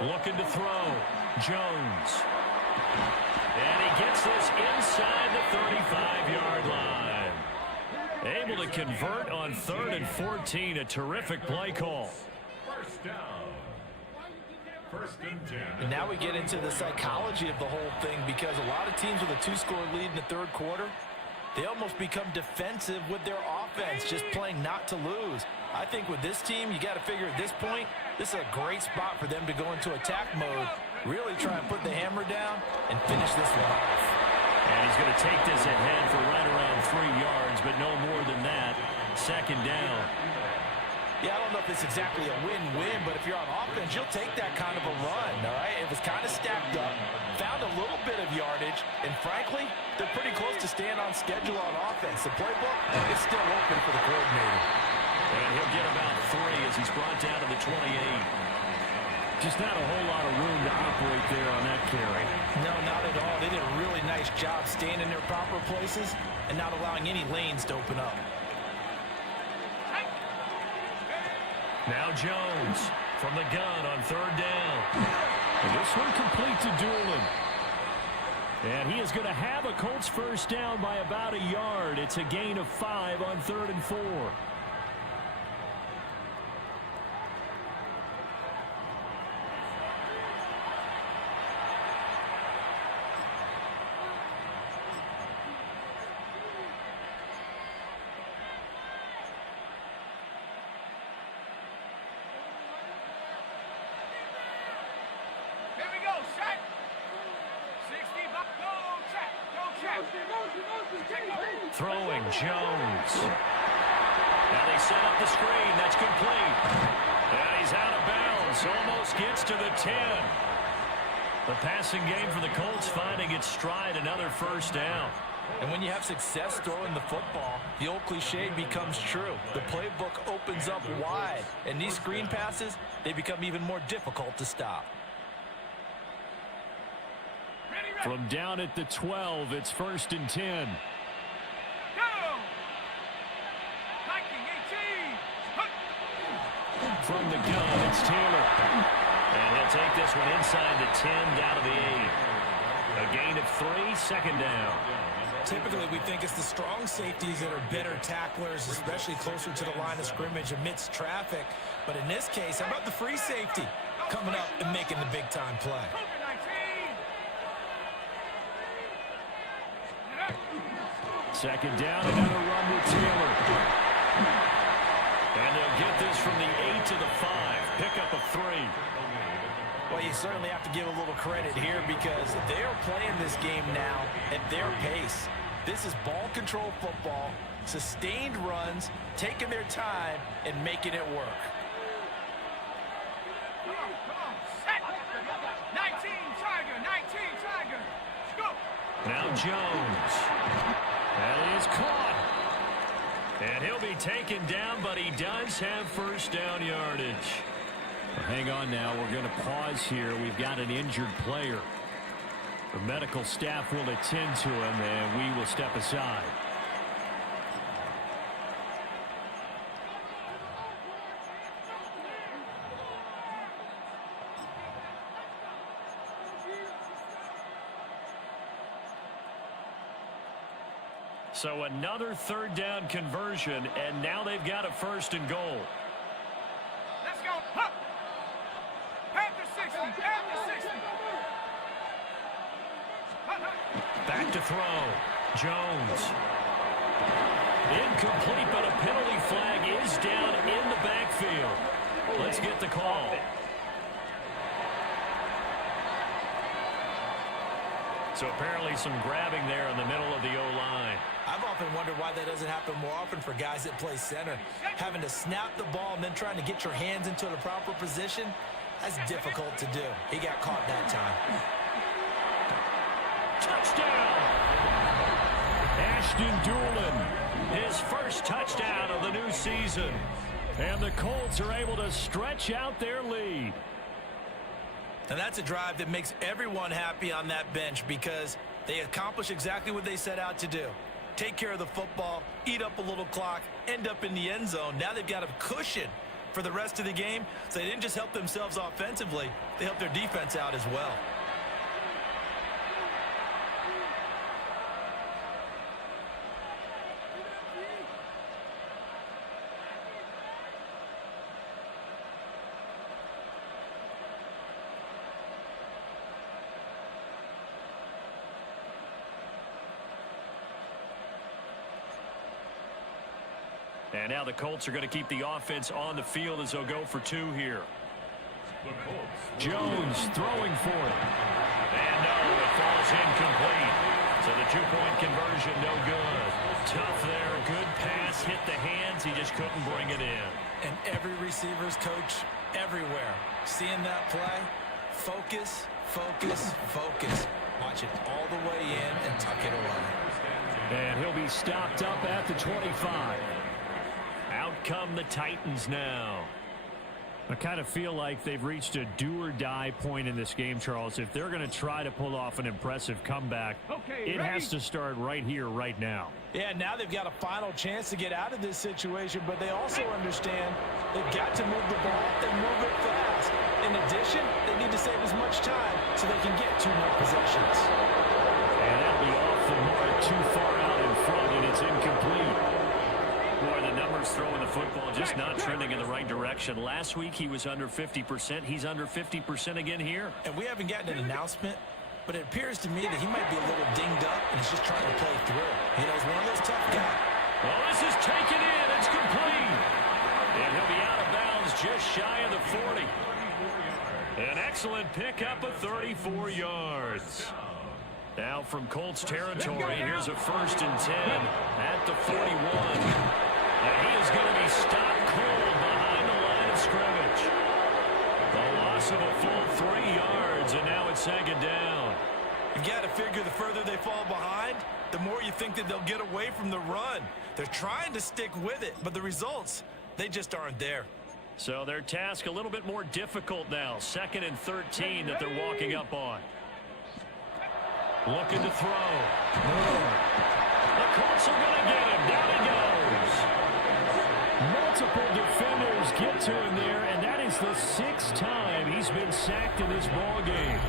Looking to throw. Jones. And he gets this inside the 35-yard line. Able to convert on 3rd and 14. A terrific play call. First down. First and 10. And now we get into the psychology of the whole thing, because a lot of teams with a 2-score lead in the 3rd quarter, they almost become defensive with their offense, just playing not to lose. I think with this team, you got to figure at this point, this is a great spot for them to go into attack mode, really try and put the hammer down and finish this one off. And he's going to take this ahead for right around 3 yards, but no more than that. 2nd down. Yeah, I don't know if it's exactly a win-win, but if you're on offense, you'll take that kind of a run, all right? It was kind of stacked up, found a little bit of yardage, and frankly, they're pretty close to staying on schedule on offense. The playbook is still open for the coordinator. And he'll get about 3 as he's brought down to the 28. Just not a whole lot of room to operate there on that carry. No, not at all. They did a really nice job staying in their proper places and not allowing any lanes to open up. Now Jones from the gun on 3rd down. And this one complete to Doolin. And he is going to have a Colts first down by about a yard. It's a gain of 5 on 3rd and 4. Throwing Jones. Now they set up the screen. That's complete. And he's out of bounds. Almost gets to the 10. The passing game for the Colts finding its stride. Another first down. And when you have success throwing the football, the old cliche becomes true. The playbook opens up wide. And these screen passes, they become even more difficult to stop. From down at the 12, it's 1st and 10. From the gun, it's Taylor. And he'll take this one inside the 10, down to the 8. A gain of 3, 2nd down. Typically, we think it's the strong safeties that are better tacklers, especially closer to the line of scrimmage amidst traffic. But in this case, how about the free safety coming up and making the big-time play? Second down, another run with Taylor. And they'll get this from the 8 to the 5. Pick up a 3. Well, you certainly have to give a little credit here, because they're playing this game now at their pace. This is ball control football, sustained runs, taking their time, and making it work. Jones. That is caught. And he'll be taken down, but he does have first down yardage. Well, hang on now. We're going to pause here. We've got an injured player. The medical staff will attend to him, and we will step aside. So another third down conversion, and now they've got a first and goal. Let's go. Huh. Panther 60. Panther 60. Back to throw. Jones. Incomplete, but a penalty flag is down in the backfield. Let's get the call. So apparently some grabbing there in the middle of the O-line. I've often wondered why that doesn't happen more often for guys that play center. Having to snap the ball and then trying to get your hands into the proper position, that's difficult to do. He got caught that time. Touchdown! Ashton Doolin, his first touchdown of the new season. And the Colts are able to stretch out their lead. And that's a drive that makes everyone happy on that bench because they accomplish exactly what they set out to do. Take care of the football, eat up a little clock, end up in the end zone. Now they've got a cushion for the rest of the game, so they didn't just help themselves offensively, they helped their defense out as well. And now the Colts are going to keep the offense on the field as they'll go for two here. Jones throwing for it. And no, it falls incomplete. So the two-point conversion no good. Tough there. Good pass. Hit the hands. He just couldn't bring it in. And every receiver's coach everywhere. Seeing that play, focus, focus, focus. Watch it all the way in and tuck it away. And he'll be stopped up at the 25. Out come the Titans now. I kind of feel like they've reached a do-or-die point in this game, Charles. If they're going to try to pull off an impressive comeback, it has to start right here, right now. Yeah, now they've got a final chance to get out of this situation, but they also understand they've got to move the ball and move it fast. In addition, they need to save as much time so they can get 2 more possessions. And that'll be off the mark, too far out in front, and it's incomplete. Boy, the numbers throwing the football just not trending in the right direction. Last week he was under 50%. He's under 50% again here. And we haven't gotten an announcement, but it appears to me that he might be a little dinged up and he's just trying to play through. You know, he's one of those tough guys. Well, this is taken in. It's complete. And he'll be out of bounds just shy of the 40. An excellent pickup of 34 yards. Now from Colts territory, here's a 1st and 10 at the 41. And he is going to be stopped cold behind the line of scrimmage. The loss of a full 3 yards, and now it's 2nd down. You've got to figure the further they fall behind, the more you think that they'll get away from the run. They're trying to stick with it, but the results, they just aren't there. So their task a little bit more difficult now. 2nd and 13 that they're walking up on. Looking to throw. The Colts are going to get him. Down he goes. Multiple defenders get to him there, and that is the 6th time he's been sacked in this ball game.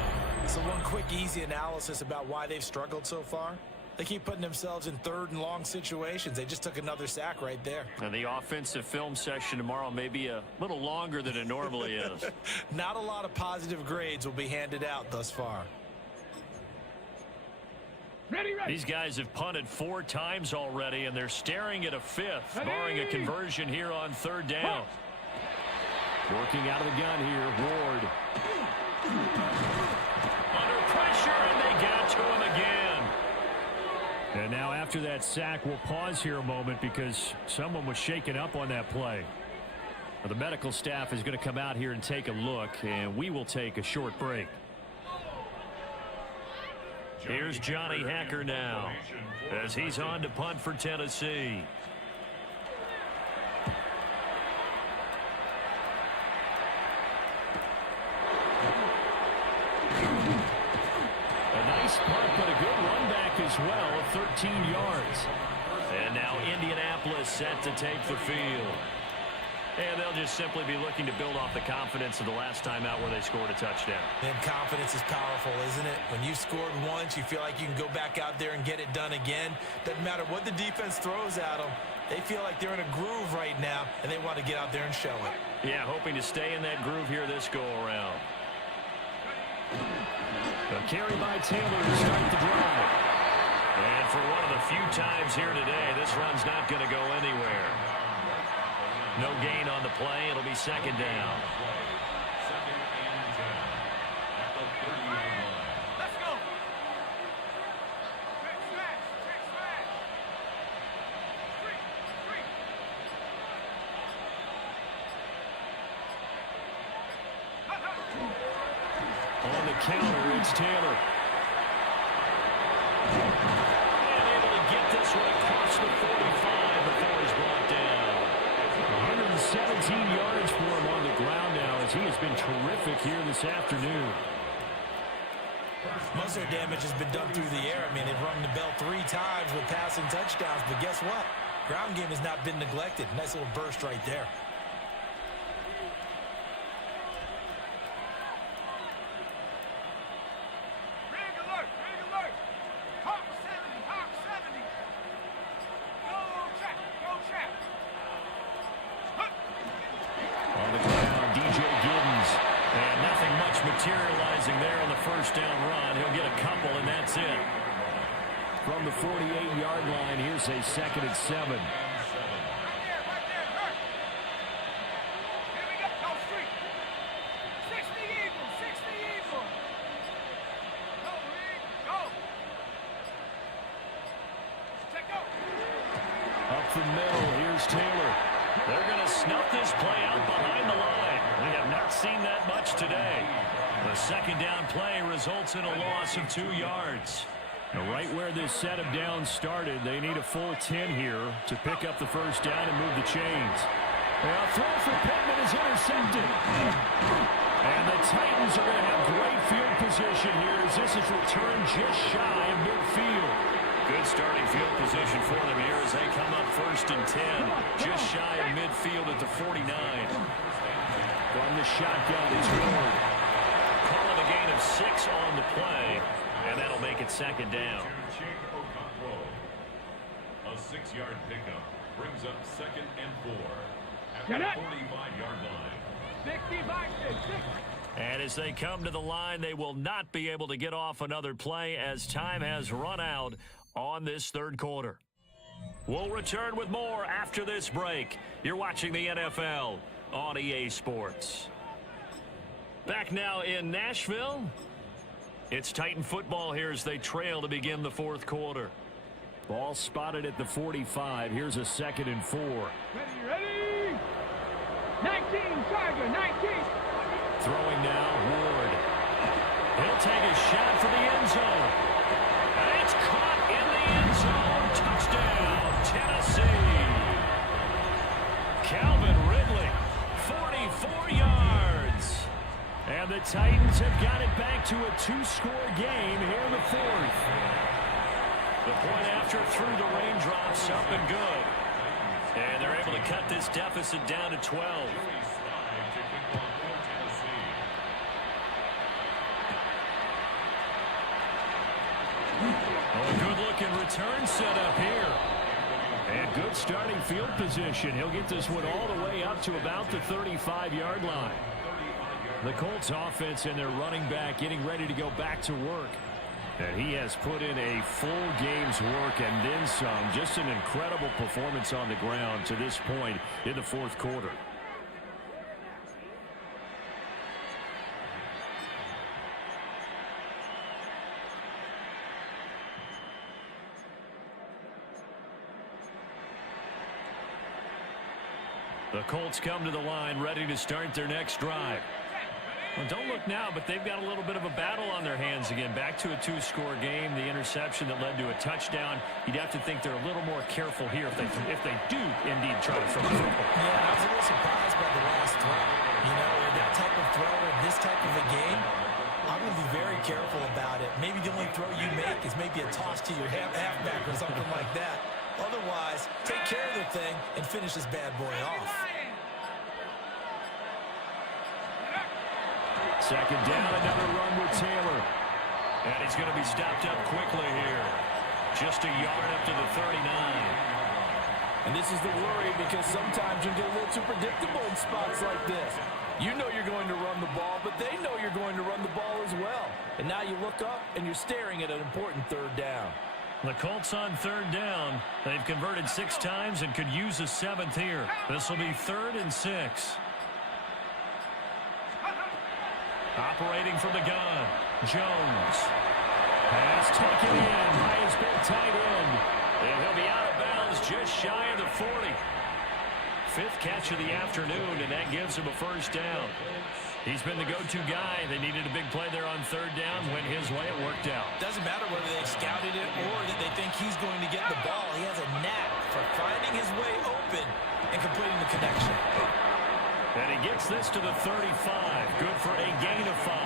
So one quick, easy analysis about why they've struggled so far. They keep putting themselves in 3rd and long situations. They just took another sack right there. And the offensive film session tomorrow may be a little longer than it normally is. Not a lot of positive grades will be handed out thus far. Ready. These guys have punted 4 times already, and they're staring at a 5th, barring a conversion here on 3rd down. Working out of the gun here, Ward. Under pressure, and they got to him again. And now after that sack, we'll pause here a moment because someone was shaken up on that play. Now, the medical staff is going to come out here and take a look, and we will take a short break. Here's Johnny Hacker now as he's on to punt for Tennessee. A nice punt, but a good run back as well of 13 yards. And now Indianapolis set to take the field. And they'll just simply be looking to build off the confidence of the last time out where they scored a touchdown. And confidence is powerful, isn't it? When you scored once, you feel like you can go back out there and get it done again. Doesn't matter what the defense throws at them. They feel like they're in a groove right now, and they want to get out there and show it. Yeah, hoping to stay in that groove here this go-around. A carry by Taylor to start the drive. And for one of the few times here today, this run's not going to go anywhere. No gain on the play. It'll be second down. Second and 10 at the 30-yard line. Let's go. Trick smash. Trick smash. Trick. Trick. On the counter, it's Taylor. And able to get this one across the 45 before he's brought down. 117 yards for him on the ground now as he has been terrific here this afternoon. Most of their damage has been done through the air. I mean, they've rung the bell 3 times with passing touchdowns, but guess what? Ground game has not been neglected. Nice little burst right there. Rig alert. Rig alert. Hawk 70. Hawk 70. Go check. Go check. On the ground, DJ Giddens. And nothing much materializing there on the first down run. He'll get a couple, and that's it. From the 48-yard line, here's a second and 7. Right there. Hurt. Here we go. Go street. 60 Eagles. 60 Eagles. Go, Rig. Go. Check go. Up the middle, here's Taylor. They're going to snuff this play out behind the line. We have not seen that much today. The second down play results in a loss of 2 yards. Now, right where this set of downs started, they need a full 10 here to pick up the first down and move the chains. Well, throw for Pittman is intercepted. And the Titans are going to have great field position here as this is returned just shy of midfield. Good starting field position for them here as they come up first and 10. Just shy of midfield at the 49. From the shotgun is Ward. Calling a gain of 6 on the play. And that'll make it second down. A 6-yard pickup brings up second and 4 at the 45-yard line. 65. 60. And as they come to the line, they will not be able to get off another play as time has run out on this third quarter. We'll return with more after this break. You're watching the NFL on EA Sports. Back now in Nashville. It's Titan football here as they trail to begin the fourth quarter. Ball spotted at the 45. Here's a second and 4. Ready. 19. Charger. 19. Throwing now, Ward. He'll take a shot for the end zone. And it's caught in the end zone. Touchdown, Tennessee. Calvin Ridley, 44 yards. And the Titans have got it back to a 2-score game here in the fourth. The point after through the raindrops, up and good. And they're able to cut this deficit down to 12. A good-looking return set up here. And good starting field position. He'll get this one all the way up to about the 35-yard line. The Colts offense and their running back getting ready to go back to work. And he has put in a full game's work and then some. Just an incredible performance on the ground to this point in the fourth quarter. The Colts come to the line ready to start their next drive. Well, don't look now, but they've got a little bit of a battle on their hands again. Back to a 2-score game. The interception that led to a touchdown. You'd have to think they're a little more careful here if they do indeed try to throw the football. Yeah, I was a little surprised by the last throw. You know, that type of throw in this type of a game, I'm going to be very careful about it. Maybe the only throw you make is maybe a toss to your halfback or something like that. Otherwise, take care of the thing and finish this bad boy off. Second down, another run with Taylor. And he's going to be stopped up quickly here. Just a yard up to the 39. And this is the worry because sometimes you get a little too predictable in spots like this. You know you're going to run the ball, but they know you're going to run the ball as well. And now you look up and you're staring at an important third down. The Colts on third down. They've converted 6 times and could use a 7th here. This will be 3rd and 6. Operating from the gun, Jones. Pass taken in by his big tight end. And he'll be out of bounds just shy of the 40. 5th catch of the afternoon, and that gives him a first down. He's been the go-to guy. They needed a big play there on third down. Went his way. It worked out. Doesn't matter whether they scouted it or that they think he's going to get the ball. He has a knack for finding his way open and completing the connection. And he gets this to the 35. Good for a gain of 5.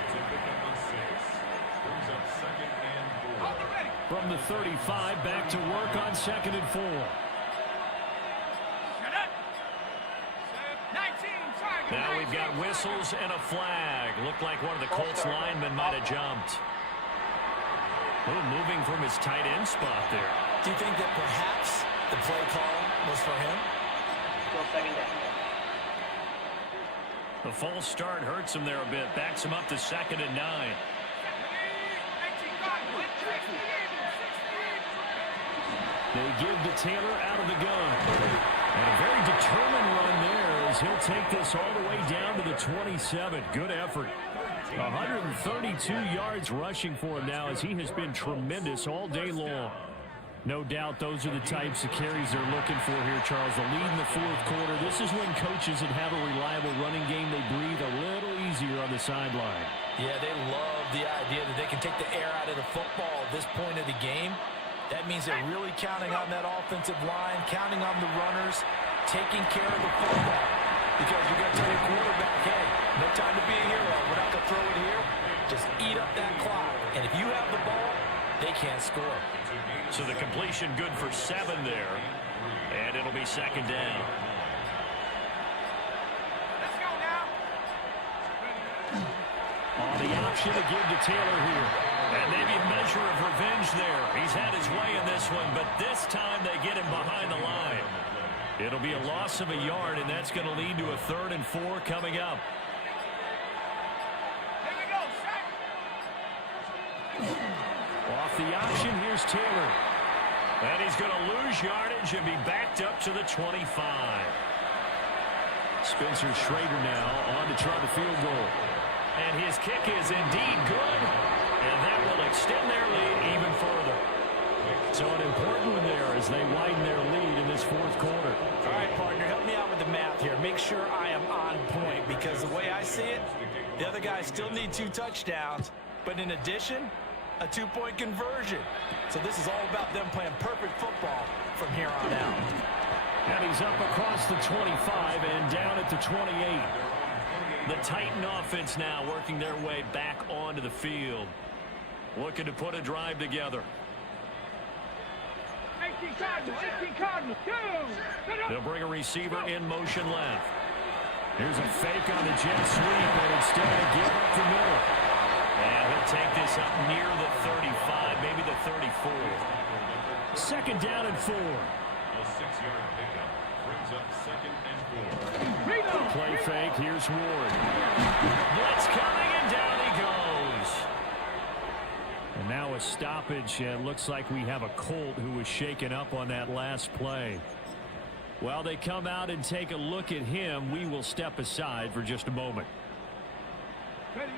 It's a pickup on 6. Brings up 2nd and 4. From the 35, back to work on 2nd and 4. Now we've got whistles and a flag. Looked like one of the Colts linemen might have jumped. Moving from his tight end spot there. Do you think that perhaps the play call was for him? Still second down. The false start hurts him there a bit. Backs him up to 2nd and 9. They give to Taylor out of the gun. And a very determined run there as he'll take this all the way down to the 27. Good effort. 132 yards rushing for him now as he has been tremendous all day long. No doubt those are the types of carries they're looking for here, Charles. The lead in the 4th quarter. This is when coaches that have a reliable running game, they breathe a little easier on the sideline. Yeah, they love the idea that they can take the air out of the football at this point of the game. That means they're really counting on that offensive line, counting on the runners, taking care of the football. Because you're going to tell your quarterback, hey, no time to be a hero. We're not going to throw it here. Just eat up that clock. And if you have the ball, they can't score. So the completion good for 7 there. And it'll be 2nd down. Let's go now. On the option to give to Taylor here. And maybe a measure of revenge there. He's had his way in this one, but this time they get him behind the line. It'll be a loss of a yard, and that's going to lead to a 3rd and 4 coming up. Here we go, sack. Off the option, here's Taylor. And he's going to lose yardage and be backed up to the 25. Spencer Schrader now on to try the field goal. And his kick is indeed good. And that will extend their lead even further. So an important one there as they widen their lead in this 4th quarter. All right, partner, help me out with the math here. Make sure I am on point because the way I see it, the other guys still need 2 touchdowns. But in addition, a 2-point conversion. So this is all about them playing perfect football from here on out. And he's up across the 25 and down at the 28. The Titan offense now working their way back onto the field. Looking to put a drive together. 18 Cardinals. They'll bring a receiver in motion left. Here's a fake on the jet sweep, but instead give up the middle. And he'll take this up near the 35, maybe the 34. 2nd down and 4. A 6-yard pickup brings up 2nd and 4. Play fake, here's Ward. Blitz coming, and down he goes. And now a stoppage, and it looks like we have a Colt who was shaken up on that last play. While they come out and take a look at him, we will step aside for just a moment. Ready.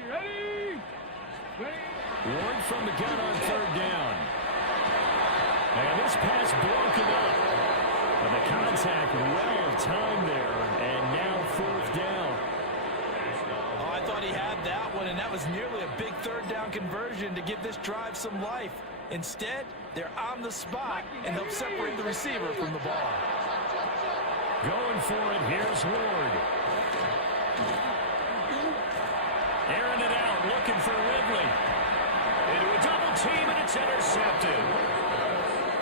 Ward from the gun on 3rd down. And this pass broken up. And the contact well timed there, and now 4th down. already had that one, and that was nearly a big third down conversion to give this drive some life. Instead, they're on the spot and help separate the receiver from the ball. Going for it, here's Ward. Airing it out, looking for Ridley. Into a double team, and it's intercepted.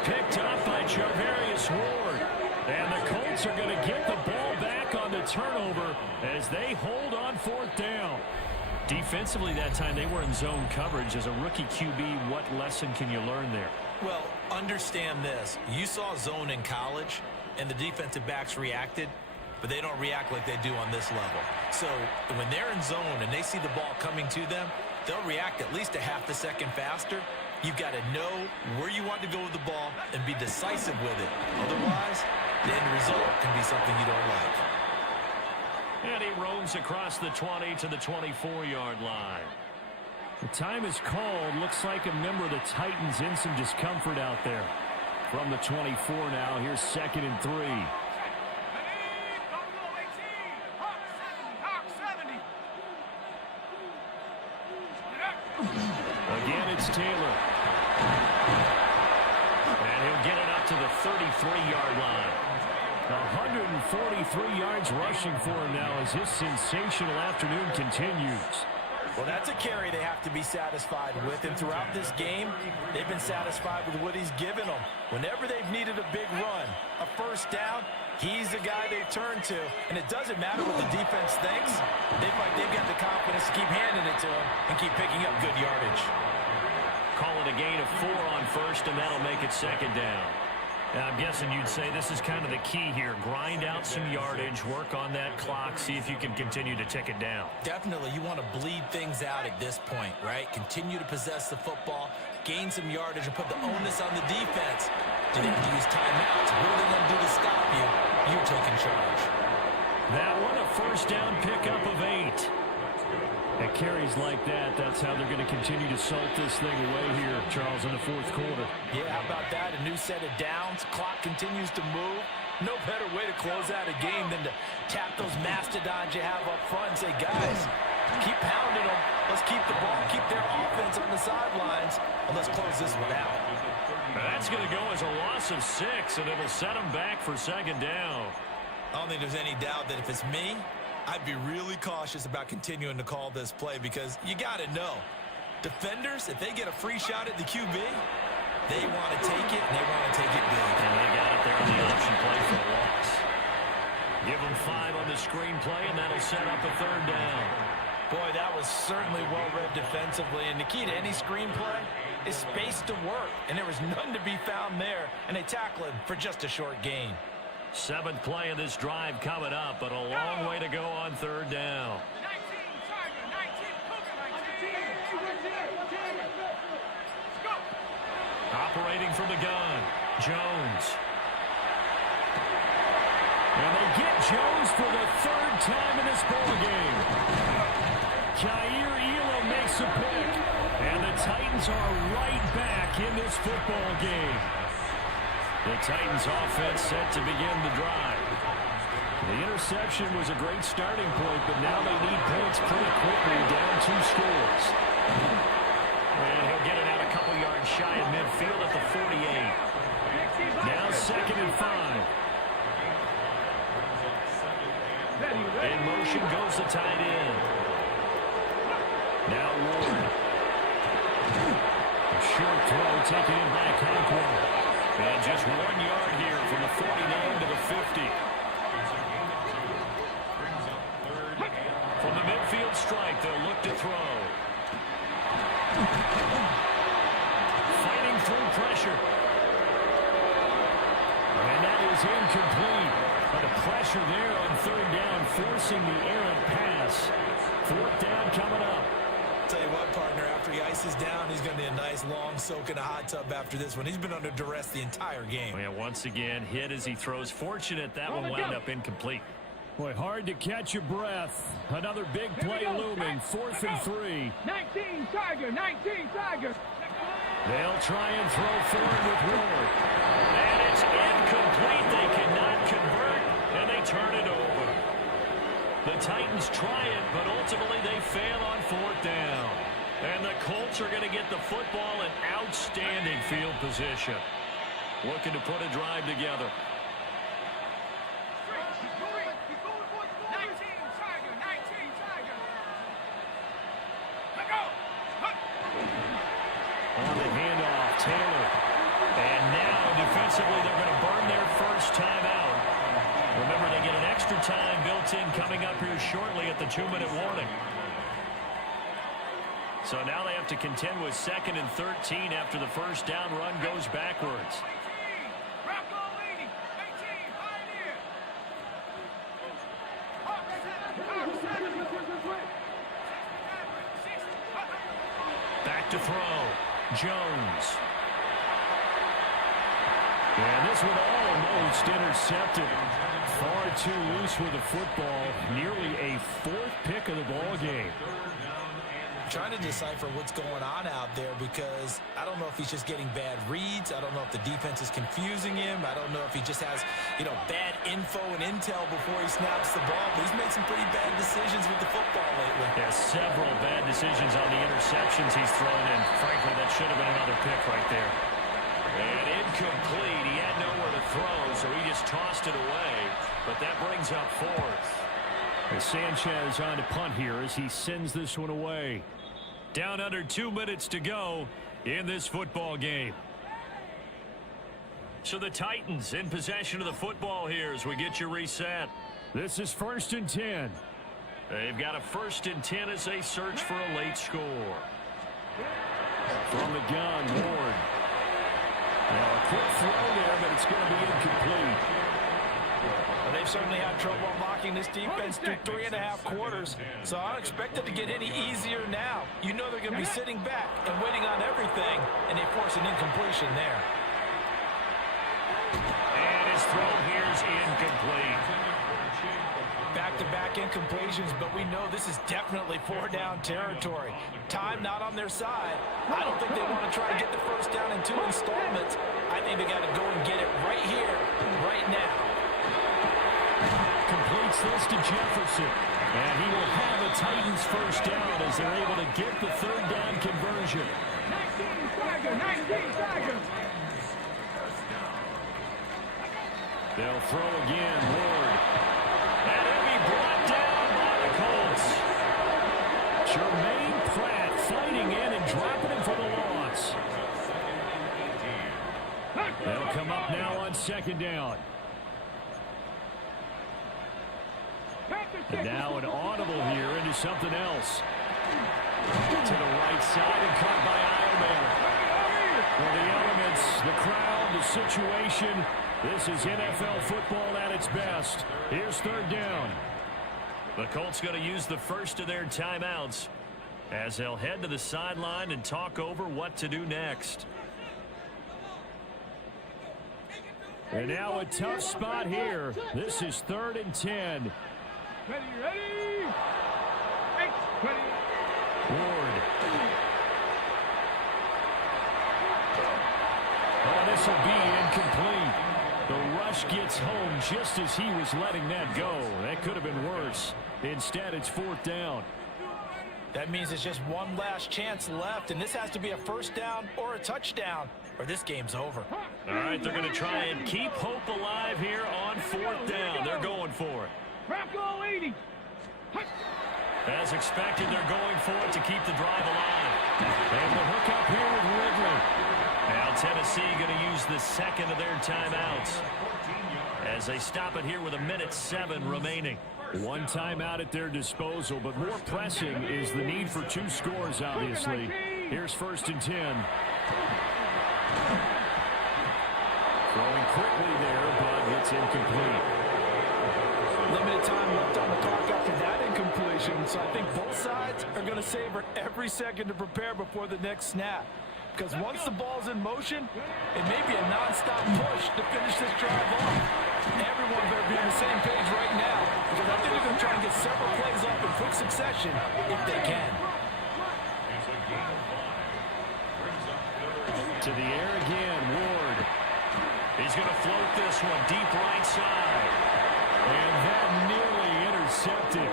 Picked up by Charvarius Ward. And the Colts are going to get the ball back on the turnover as they hold on fourth down. Defensively that time, they were in zone coverage. As a rookie QB, what lesson can you learn there? Well, understand this. You saw zone in college, and the defensive backs reacted, but they don't react like they do on this level. So when they're in zone and they see the ball coming to them, they'll react at least a half a second faster. You've got to know where you want to go with the ball and be decisive with it. Otherwise, the end result can be something you don't like. And he roams across the 20 to the 24-yard line. The time is called. Looks like a member of the Titans in some discomfort out there. From the 24 now, here's 2nd and 3. Again, it's Taylor. And he'll get it up to the 33-yard line. 143 yards rushing for him now as his sensational afternoon continues. Well, that's a carry they have to be satisfied with, and throughout this game, they've been satisfied with what he's given them. Whenever they've needed a big run, a first down, he's the guy they've turned to, and it doesn't matter what the defense thinks. They feel like they've got the confidence to keep handing it to him and keep picking up good yardage. Call it a gain of 4 on first, and that'll make it 2nd down. I'm guessing you'd say this is kind of the key here. Grind out some yardage, work on that clock, see if you can continue to tick it down. Definitely, you want to bleed things out at this point, right? Continue to possess the football, gain some yardage, and put the onus on the defense. Do they have to use timeouts? What are they going to do to stop you? You're taking charge. That one, a first down pickup of 8. At carries like that, that's how they're going to continue to salt this thing away here, Charles, in the fourth quarter. Yeah, how about that? A new set of downs. Clock continues to move. No better way to close out a game than to tap those mastodons you have up front and say, guys, keep pounding them. Let's keep the ball, keep their offense on the sidelines, and let's close this one out. That's going to go as a loss of 6, and it'll set them back for 2nd down. I don't think there's any doubt that if it's me, I'd be really cautious about continuing to call this play because you got to know, defenders, if they get a free shot at the QB, they want to take it, and they want to take it big. And they got it there on the option play for a loss. Give them 5 on the screenplay, and that'll set up a 3rd down. Boy, that was certainly well-read defensively, and the key to any screenplay is space to work, and there was none to be found there, and they tackle him for just a short gain. 7th play of this drive coming up, but a long way to go on 3rd down. 19, Tiger, 19, Cougar, 19. Go. Operating from the gun, Jones. And they get Jones for the 3rd time in this ballgame. Jair Elam makes a pick, and the Titans are right back in this football game. The Titans offense set to begin the drive. The interception was a great starting point, but now they need points pretty quickly, down 2 scores. And he'll get it out a couple yards shy of midfield at the 48. Now 2nd and 5. In motion goes the tight end. Now Ward. A short throw taken in by Conquer. And just 1 yard here from the 49 to the 50. From the midfield strike, they'll look to throw. Fighting through pressure. And that is incomplete. But the pressure there on 3rd down, forcing the errant pass. 4th down coming up. Tell you what, partner, after he ices down, he's going to be a nice long soak in a hot tub after this one. He's been under duress the entire game. Yeah, once again, hit as he throws. Fortunate that one wound up incomplete. Boy, hard to catch your breath. Another big play looming. 4th and 3. 19, Tiger, 19, Tiger. They'll try and throw forward with Ward. And it's incomplete. They cannot convert, and they turn it over. The Titans try it, but ultimately they fail on 4th down. And the Colts are going to get the football in outstanding field position. Looking to put a drive together. 19 Tiger. Let go. On the handoff, Taylor. And now defensively they're going to burn their first timeout. Remember, they get an extra time built in coming up here shortly at the 2-minute warning. So now they have to contend with 2nd and 13 after the first down run goes backwards. 18, 18, Pioneer. Back to throw. Jones. And this one almost intercepted. Far too loose with the football. Nearly a 4th pick of the ball game. Trying to decipher what's going on out there because I don't know if he's just getting bad reads. I don't know if the defense is confusing him. I don't know if he just has, bad info and intel before he snaps the ball. But he's made some pretty bad decisions with the football lately. Yeah, several bad decisions on the interceptions he's thrown in. Frankly, that should have been another pick right there. And incomplete. He had nowhere to throw, so he just tossed it away. But that brings up 4th. And Sanchez on to punt here as he sends this one away. Down under 2 minutes to go in this football game. So the Titans in possession of the football here as we get you reset. This is 1st and 10. They've got a 1st and 10 as they search for a late score. From the gun, Ward. Now a quick throw there, but it's going to be incomplete. Well, they've certainly had trouble unlocking this defense through 3.5 quarters, so I don't expect it to get any easier now. You know they're going to be sitting back and waiting on everything, and they force an incompletion there. And his throw here is incomplete. Back-to-back incompletions, but we know this is definitely 4-down territory. Time not on their side. I don't think they want to try to get the first down in 2 installments. I think they got to go and get it right here, right now. Completes this to Jefferson. And he will have the Titans first down as they're able to get the 3rd down conversion. 19 Tiger. They'll throw again. Ward. And he'll be brought down by the Colts. Jermaine Pratt fighting in and dropping him for the loss. They'll come up now on 2nd down. And now an audible here into something else. To the right side and caught by All-Madden. Well, the elements, the crowd, the situation. This is NFL football at its best. Here's 3rd down. The Colts going to use the first of their timeouts as they'll head to the sideline and talk over what to do next. And now a tough spot here. This is 3rd and 10. Ready. Ward. Oh, this will be incomplete. The rush gets home just as he was letting that go. That could have been worse. Instead, it's 4th down. That means it's just one last chance left, and this has to be a first down or a touchdown, or this game's over. All right, they're going to try and keep hope alive here on 4th down. They're going for it. Bronco 80. As expected, they're going for it to keep the drive alive. And the hook up here with Ridley. Now Tennessee going to use the 2nd of their timeouts as they stop it here with 1:07 remaining. One timeout at their disposal, but more pressing is the need for 2 scores, obviously. Here's 1st and 10. Throwing quickly there, but it's incomplete. Limited time left on the clock after that incompletion, so I think both sides are going to savor every second to prepare before the next snap. Because once the ball's in motion, it may be a nonstop push to finish this drive off. Everyone better be on the same page right now, because I think they're going to try and get several plays off in quick succession if they can. To the air again, Ward. He's going to float this one deep right side. And that nearly intercepted.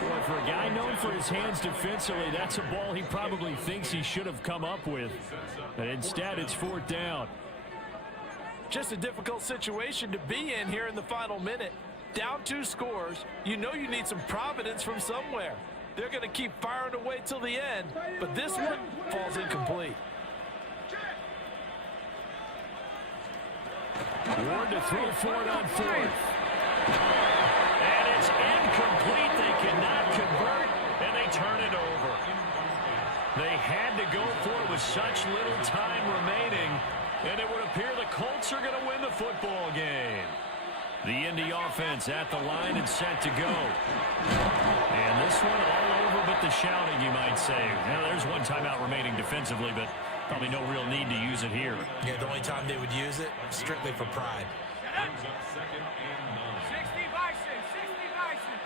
Boy, for a guy known for his hands defensively, that's a ball he probably thinks he should have come up with. But instead, it's 4th down. Just a difficult situation to be in here in the final minute. Down 2 scores, you know you need some providence from somewhere. They're going to keep firing away till the end, but this one falls incomplete. Ward to throw for it on 4th. And it's incomplete. They cannot convert, and they turn it over. They had to go for it with such little time remaining, and it would appear the Colts are going to win the football game. The Indy offense at the line and set to go. And this one all over but the shouting, you might say. Now, there's one timeout remaining defensively, but probably no real need to use it here. Yeah, the only time they would use it, strictly for pride. 60 Bison, 60 Bison.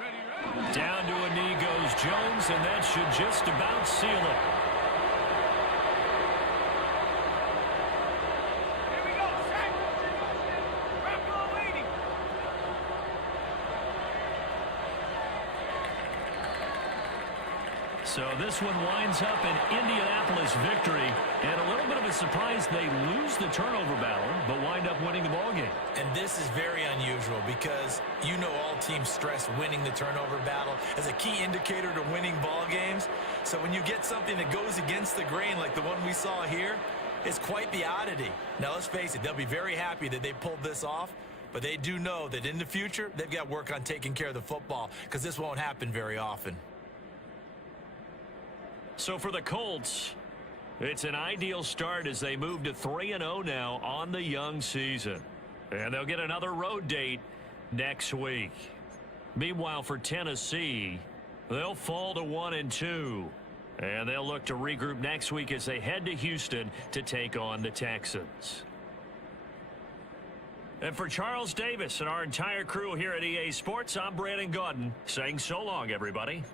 Ready. Down to a knee goes Jones, and that should just about seal it. Here we go, set. Rapper waiting. So this one winds up an Indianapolis victory, and a little bit of a surprise they lose the turnover battle, but wind up winning the ballgame. And this is very unusual because you know all teams stress winning the turnover battle as a key indicator to winning ball games. So when you get something that goes against the grain like the one we saw here, it's quite the oddity. Now let's face it, they'll be very happy that they pulled this off, but they do know that in the future they've got work on taking care of the football because this won't happen very often. So for the Colts, it's an ideal start as they move to 3-0 now on the young season. And they'll get another road date next week. Meanwhile, for Tennessee, they'll fall to 1-2. And they'll look to regroup next week as they head to Houston to take on the Texans. And for Charles Davis and our entire crew here at EA Sports, I'm Brandon Gaudin saying so long, everybody.